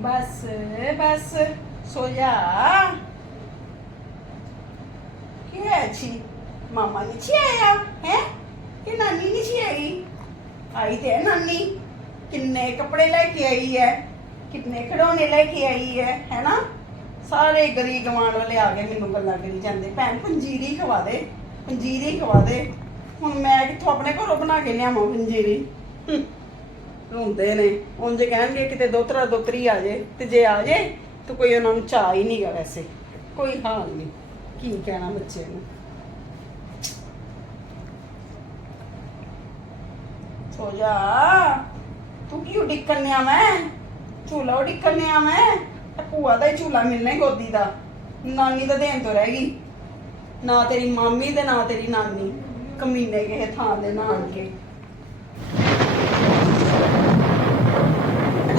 ਬਸ ਬਸ, ਸੋ ਜਾ। ਕੀ ਹੈ ਜੀ ਮਾਮਾ ਨਹੀਂ ਛੀ ਆਇਆ? ਹੈ? ਕਿ ਨਾਨੀ ਨਹੀਂ ਛੀ ਆਈ ਆਈ ਤੇ ਹੈ ਨਾਨੀ। ਕਿੰਨੇ ਕੱਪੜੇ ਲੈ ਕੇ ਆਈ ਹੈ? ਕਿੰਨੇ ਖਿਡੌਣੇ ਲੈ ਕੇ ਆਈ ਹੈ? ਹੈਨਾ? ਸਾਰੇ ਗਰੀ ਗਵਾਂਡ ਵਾਲੇ ਆ ਗਏ, ਮੈਨੂੰ ਗੱਲਾਂ ਕਰੀ ਜਾਂਦੇ। ਭੈਣ, ਪੰਜੀਰੀ ਖਵਾ ਦੇ। ਪੰਜੀਰੀ ਖਵਾ ਦੇ। ਹੁਣ ਮੈਂ ਕਿੱਥੋਂ ਆਪਣੇ ਘਰੋਂ ਬਣਾ ਕੇ ਲਿਆਵਾਂ ਪੰਜੀਰੀ? ਹੁੰਦੇ ਰੋਂਦੇ ਨੇ ਉਂਝ ਕਹਿਣਗੇ ਕਿਤੇ ਦੋਤਰਾ ਦੋਤਰੀ ਆ ਜੇ ਤੇ ਜੇ ਆ ਜੇ, ਤਾਂ ਕੋਈ ਉਹਨਾਂ ਨੂੰ ਚਾਹ ਹੀ ਨਹੀਂਗਾ ਵੈਸੇ। ਕੋਈ ਹਾਲ ਨਹੀਂ ਕੀ ਕਹਿਣਾ ਬੱਚੇ ਨੂੰ। ਸੋ ਜਾ। ਤੂੰ ਕੀ ਉਡੀਕਣ ਆ ਮੈਂ ਝੂਲਾ ਉਡੀਕਣ ਆ ਮੈਂ ਇਹ ਭੂਆ ਦਾ ਹੀ ਝੂਲਾ ਮਿਲਣਾ ਈ ਗੋਦੀ ਦਾ। ਨਾਨੀ ਦਾ ਦੇਣ ਤੋਂ ਰਹਿ ਗਈ। ਨਾ ਤੇਰੀ ਮਾਮੀ ਤੇ ਨਾ ਤੇਰੀ ਨਾਨੀ। ਕਮੀਨੇ ਕਿਸੇ ਥਾਂ ਦੇ ਨਾਨਕੇ।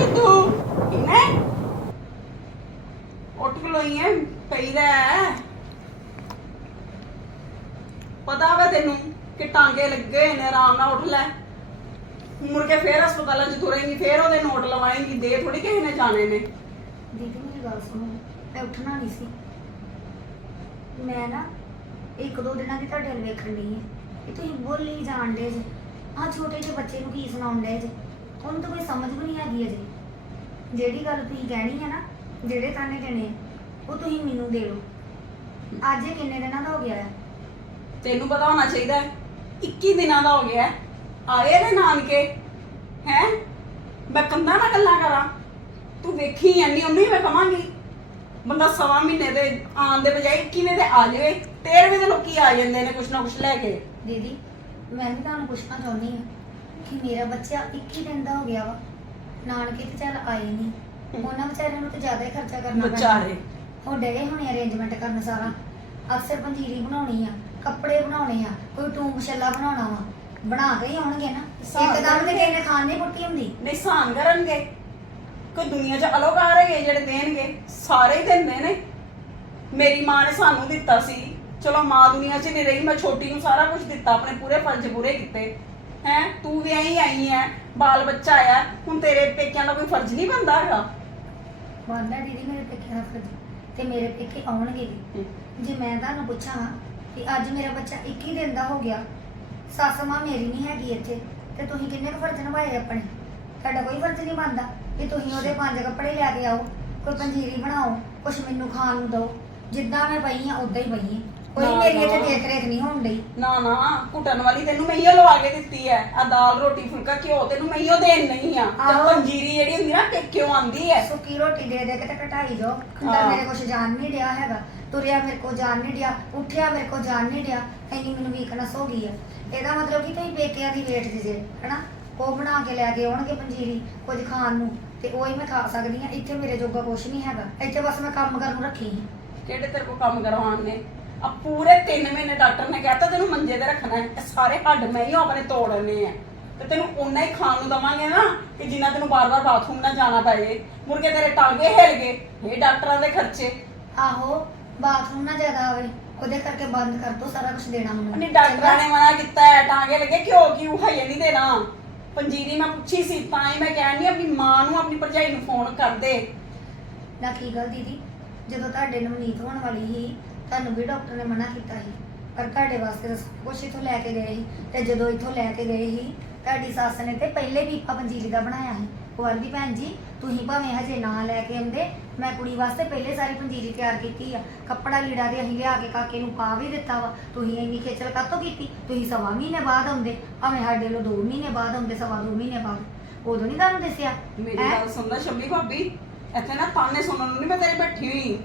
ਕੇ ਤੂੰ ਕਿਨੇ ਉੱਠ ਖਲੋਈ ਐ, ਪਈ ਰਹਿ। ਪਤਾ ਵਾ ਤੈਨੂੰ ਕਿ ਟਾਂਗੇ ਲੱਗੇ ਹੋਏ ਨੇ, ਆਰਾਮ ਨਾਲ ਉੱਠ ਲੈ। ਮੁੜ ਕੇ ਫੇਰ ਹਸਪਤਾਲਾਂ 'ਚ ਤੁਰੇਂਗੀ, ਫੇਰ ਉਹਦੇ ਨੋਟ ਲਵਾਏਂਗੀ, ਦੇ ਥੋੜੀ ਕਿਸੇ ਨੇ ਜਾਣੇ ਨੇ। ਦੀਦੀ, ਮੇਰੀ ਗੱਲ ਸੁਣੋ, ਮੈਂ ਉੱਠਣਾ ਨਹੀਂ ਸੀ। ਮੈਂ ਨਾ ਇੱਕ ਦੋ ਦਿਨਾਂ ਦੀ ਤੁਹਾਡੇ ਵੱਲ ਵੇਖਣ ਲਈ ਹੈ ਕਿ ਤੁਸੀਂ ਬੋਲੀ ਜਾਣ ਦੇ ਜੇ। ਆ ਛੋਟੇ ਜਿਹੇ ਬੱਚੇ ਨੂੰ ਕੀ ਸੁਣਾਉਣ ਦੇ ਜੇ? ਉਹਨੂੰ ਤਾਂ ਕੋਈ ਸਮਝ ਵੀ ਨਹੀਂ ਹੈਗੀ ਅਜੇ। ਜਿਹੜੀ ਗੱਲ ਤੁਸੀਂ ਕਹਿਣੀ ਹੈ ਨਾ ਜਿਹੜੇ ਤਾਨੇ ਦੇਣੇ ਆ, ਉਹ ਤੁਸੀਂ ਮੈਨੂੰ ਦੇ ਦਿਓ। ਅੱਜ ਇਹ ਕਿੰਨੇ ਦਿਨਾਂ ਦਾ ਹੋ ਗਿਆ ਹੈ ਤੈਨੂੰ ਪਤਾ ਹੋਣਾ ਚਾਹੀਦਾ ਹੈ 21 ਦਿਨਾਂ ਦਾ ਹੋ ਗਿਆ ਹੈ। ਆਏ ਨੇ ਨਾਨਕੇ ਹੈ? ਮੈਂ ਕੰਦਾ ਨਾ ਗੱਲਾਂ ਕਰਾਂ। ਤੂੰ ਵੇਖੀ ਜਾਂਦੀ ਉਹਨੂੰ ਹੀ ਮੈਂ ਕਵਾਂਗੀ। ਬੰਦਾ ਸਵਾ ਮਹੀਨੇ ਦੇ ਆਉਣ ਦੇ ਬਜਾਏ 21ਵੇਂ ਤੇ ਆ ਜਾਵੇ। 13ਵੇਂ ਦੇ ਲੋਕੀ ਆ ਜਾਂਦੇ ਨੇ ਕੁਛ ਨਾ ਕੁਛ ਲੈ ਕੇ। ਦੀਦੀ ਮੈਂ ਵੀ ਤੁਹਾਨੂੰ ਪੁੱਛਣਾ ਚਾਹੁੰਦੀ ਹਾਂ। ਕਿ ਮੇਰਾ ਬੱਚਾ 21 ਦਿਨ ਦਾ ਹੋ ਗਿਆ ਵਾ। ਨਾਨਕੇ ਤੇ ਚੱਲ ਆਏ ਨਹੀਂ ਉਹਨਾਂ ਵਿਚਾਰਿਆਂ ਨੂੰ ਤੇ ਜ਼ਿਆਦਾ ਹੀ ਖਰਚਾ ਕਰਨਾ। ਵਿਚਾਰੇ। ਉਹ ਡਗੇ ਹੋਣੇ ਅਰੇਂਜਮੈਂਟ ਕਰਨ ਸਾਰਾ। ਅਕਸਰ ਪੰਜੀਰੀ ਬਣਾਉਣੀ ਆ ਕੱਪੜੇ ਬਣਾਉਣੇ ਆ ਕੋਈ ਟੂਮ ਛੱਲਾ ਬਣਾਉਣਾ ਵਾ। ਬਣਾ ਕੇ ਹੀ ਆਉਣਗੇ ਨਾ। ਹਿਸਾਬ ਇੱਕਦਮ ਤੇ। ਕਿਸੇ ਨੇ ਖਾਣ ਨਹੀਂ ਪੁੱਟੀ ਹੁੰਦੀ ਨਿਸ਼ਾਨ ਕਰਨਗੇ। ਕੋਈ ਦੁਨੀਆ 'ਚ ਅਲੋਕਾਰ ਹੈਗੇ ਜਿਹੜੇ ਦੇਣਗੇ ਸਾਰੇ ਹੀ ਦਿੰਦੇ ਨੇ। ਮੇਰੀ ਮਾਂ ਨੇ ਸਾਨੂੰ ਦਿੱਤਾ ਸੀ। ਚਲੋ ਮਾਂ ਦੁਨੀਆ 'ਚ ਨਹੀਂ ਰਹੀ ਮੈਂ ਛੋਟੀ ਨੂੰ ਸਾਰਾ ਕੁਝ ਦਿੱਤਾ ਆਪਣੇ ਪੂਰੇ ਫਰਜ਼ ਪੂਰੇ ਕੀਤੇ। ਹੈ ਤੂੰ ਵੀ ਆਈ ਆਈ ਹੈ ਬਾਲ ਬੱਚਾ ਆਇਆ ਹੁਣ ਤੇਰੇ ਪੇਕਿਆਂ ਦਾ ਕੋਈ ਫਰਜ਼ ਨਹੀਂ ਬਣਦਾ ਹੈਗਾ। ਬੰਦਾ ਦੀਦੀ ਮੇਰੇ ਪੇਕੇ ਦਾ ਫਰਜ਼ ਤੇ ਮੇਰੇ ਪੇਕੇ ਆਉਣਗੇ ਵੀ। ਜੇ ਮੈਂ ਤੁਹਾਨੂੰ ਪੁੱਛਾਂ ਕਿ ਅੱਜ ਮੇਰਾ ਬੱਚਾ 21 ਦਿਨ ਦਾ ਹੋ ਗਿਆ ਸੱਸ ਮਾਂ ਮੇਰੀ ਨਹੀਂ ਹੈਗੀ ਇੱਥੇ ਤੇ ਤੁਸੀਂ ਕਿੰਨੇ ਕੁ ਫਰਜ਼ ਨਿਭਾਏ ਆਪਣੇ? ਤੁਹਾਡਾ ਕੋਈ ਫਰਜ਼ ਨਹੀਂ ਬਣਦਾ ਕਿ ਤੁਸੀਂ ਉਹਦੇ ਪੰਜ ਕੱਪੜੇ ਲੈ ਕੇ ਆਓ ਕੋਈ ਪੰਜੀਰੀ ਬਣਾਓ ਕੁਛ ਮੈਨੂੰ ਖਾਣ ਨੂੰ ਦਿਓ। ਜਿੱਦਾਂ ਮੈਂ ਪਈ ਆ ਉਦਾਂ ਹੀ ਪਈ ਆ। ਕੋਈ ਨਾ, ਮੇਰੀ ਇੱਥੇ ਨਾ। ਦੇਖ ਰੇਖ ਨਹੀਂ ਹੋਣ ਨਾ ਨਾ ਘੁੱਟਣ ਵਾਲੀ ਤੈਨੂੰ ਮੈਂ ਹੀ ਲਵਾ ਕੇ ਦਿੱਤੀ ਹੈ ਆ ਦਾਲ ਰੋਟੀ ਫੁਲਕਾ ਘਿਓ ਤੈਨੂੰ ਮੈਂ ਹੀ ਦੇਣ ਨਹੀਂ ਆ। ਤੇ ਆਹੋ। ਪੰਜੀਰੀ ਜਿਹੜੀ ਹੁੰਦੀ ਨਾ ਪੇਕਿਓ ਆਂਦੀ ਹੈ ਸੁੱਕੀ ਰੋਟੀ ਦੇ ਦੇ ਕੇ ਤੇ ਘਟਾਈ ਅੰਦਰ ਹਾਂ। ਮੇਰੇ ਕੁਛ ਜਾਣ ਨਹੀਂ ਡਿਆ ਹੈਗਾ। ਤੁਰਿਆ ਮੇਰੇ ਕੋ ਜਾਣ ਨਹੀਂ ਡਿਆ। ਉੱਠਿਆ ਮੇਰੇ ਕੋ ਜਾਣ ਨਹੀਂ ਡਿਆ। ਇੰਨੀ ਮੈਨੂੰ ਵੀਕਨੈਸ ਹੋ ਗਈ ਹੈ ਇਹਦਾ ਮਤਲਬ ਕਿ ਤੁਸੀਂ ਪੇਕਿਆਂ ਦੀ ਵੇਟ ਜੇ ਹਨਾ? ਉਹ ਬਣਾ ਕੇ ਲੈ ਕੇ ਆਉਣਗੇ ਪੰਜੀਰੀ ਕੁਝ ਖਾਣ ਨੂੰ। ਤੇ ਉਹ ਹੀ ਮੈਂ ਖਾ ਸਕਦੀ ਹਾਂ ਇੱਥੇ ਮੇਰੇ ਜੋਗਾ ਕੁਛ ਨਹੀਂ ਹੈਗਾ। ਇੱਥੇ ਬਸ ਮੈਂ ਕੰਮ ਕਰਨ ਨੂੰ ਰੱਖੀ ਹਾਂ ਕਿਹੜੇ ਤੇਰੇ ਕੋ ਕੰਮ ਕਰਵਾਉਣ ਨੇ? ਆ ਪੂਰੇ 3 ਮਹੀਨੇ ਡਾਕਟਰ ਨੇ ਕਹਿਤਾ ਤੈਨੂੰ ਮੰਜੇ ਤੇ ਰੱਖਣਾ ਹੈ। ਇਹ ਸਾਰੇ ਹੱਡ ਮੈਂ ਹੀ ਆਪਣੇ ਤੋੜਨੇ ਆ। ਤੇ ਤੈਨੂੰ ਓਨਾ ਹੀ ਖਾਣ ਨੂੰ ਦਵਾਂਗੇ ਨਾ ਕਿ ਜਿੰਨਾ ਤੈਨੂੰ ਬਾਰ-ਬਾਰ ਬਾਥਰੂਮ ਨਾ ਜਾਣਾ ਪਏ। ਕੇ ਤੇਰੇ ਟਾਂਗੇ ਹਿਲ ਗਏ। ਇਹ ਡਾਕਟਰਾਂ ਦੇ ਖਰਚੇ। ਆਹੋ ਬਾਥਰੂਮ ਨਾ ਜ਼ਿਆਦਾ ਆਵੇ ਉਹਦੇ ਕਰਕੇ ਬੰਦ ਕਰ ਦੋ ਸਾਰਾ ਕੁਝ ਦੇਣਾ ਮੈਨੂੰ ਨਹੀਂ ਡਾਕਟਰਾਂ ਨੇ ਮਨਾ ਕੀਤਾ ਹੈ ਟਾਂਗੇ ਲੱਗੇ ਕਿਉਂ ਕਿਉਂ ਹਜੇ ਨਹੀਂ ਦੇਣਾ। ਪੰਜੀਰੀ ਮੈਂ ਪੁੱਛੀ ਸੀ ਤਾਂ ਹੀ ਮੈਂ ਕਹਿਣੀ ਆਪਣੀ ਮਾਂ ਨੂੰ ਆਪਣੀ ਭਰਜਾਈ ਨੂੰ ਫੋਨ ਕਰ ਦੇ। ਨਾ ਕੀ ਗੱਲ ਦੀਦੀ? ਜਦੋਂ ਤੁਹਾਡੇ ਨਵਨੀਤ ਹੋਣ ਵਾਲੀ ਸੀ ਤੁਹਾਨੂੰ ਵੀ ਡਾਕਟਰ ਨੇ ਮਨਾ ਕੀਤਾ ਸੀ। ਪਰ ਤੁਹਾਡੇ ਵਾਸਤੇ ਤਾਂ ਸਭ ਕੁਛ ਇੱਥੋਂ ਲੈ ਕੇ ਗਏ ਸੀ ਤੇ ਜਦੋਂ ਇੱਥੋਂ ਲੈ ਕੇ ਗਏ ਸੀ ਤੁਹਾਡੀ ਸੱਸ ਨੇ ਤੇ ਪਹਿਲੇ ਪੀਪਾ ਪੰਜੀਰੀ ਦਾ ਬਣਾਇਆ ਸੀ। ਉਹ ਆਂਦੀ ਭੈਣ ਜੀ ਤੁਸੀਂ ਭਾਵੇਂ ਹਜੇ ਨਾ ਲੈ ਕੇ ਆਉਂਦੇ ਮੈਂ ਕੁੜੀ ਵਾਸਤੇ ਪਹਿਲੇ ਸਾਰੀ ਪੰਜੀਰੀ ਤਿਆਰ ਕੀਤੀ ਆ। ਕੱਪੜਾ ਲੀੜਾ ਤੇ ਅਸੀਂ ਲਿਆ ਕੇ ਕਾਕੇ ਨੂੰ ਪਾ ਵੀ ਦਿੱਤਾ ਵਾ। ਤੁਸੀਂ ਇੰਨੀ ਖੇਚਲ ਕਾਹਤੋਂ ਕੀਤੀ? ਤੁਸੀਂ ਸਵਾ ਮਹੀਨੇ ਬਾਅਦ ਆਉਂਦੇ। ਭਾਵੇਂ ਸਾਡੇ ਲੋ 2 ਮਹੀਨੇ ਬਾਅਦ ਆਉਂਦੇ ਸਵਾ 2 ਮਹੀਨੇ ਬਾਅਦ। ਉਦੋਂ ਨਹੀਂ ਤੁਹਾਨੂੰ ਦੱਸਿਆ? ਮੇਰੀ ਹੈਂ? ਗੱਲ ਸੁਣਦਾ ਸ਼ੰਮੀ ਭਾਬੀ। ਇੱਥੇ ਨਾ ਤਾਨੇ ਸੁਣਨ ਨੂੰ ਨਹੀਂ ਮੈਂ ਤੇਰੇ ਬੈਠੀ ਹੋਈ।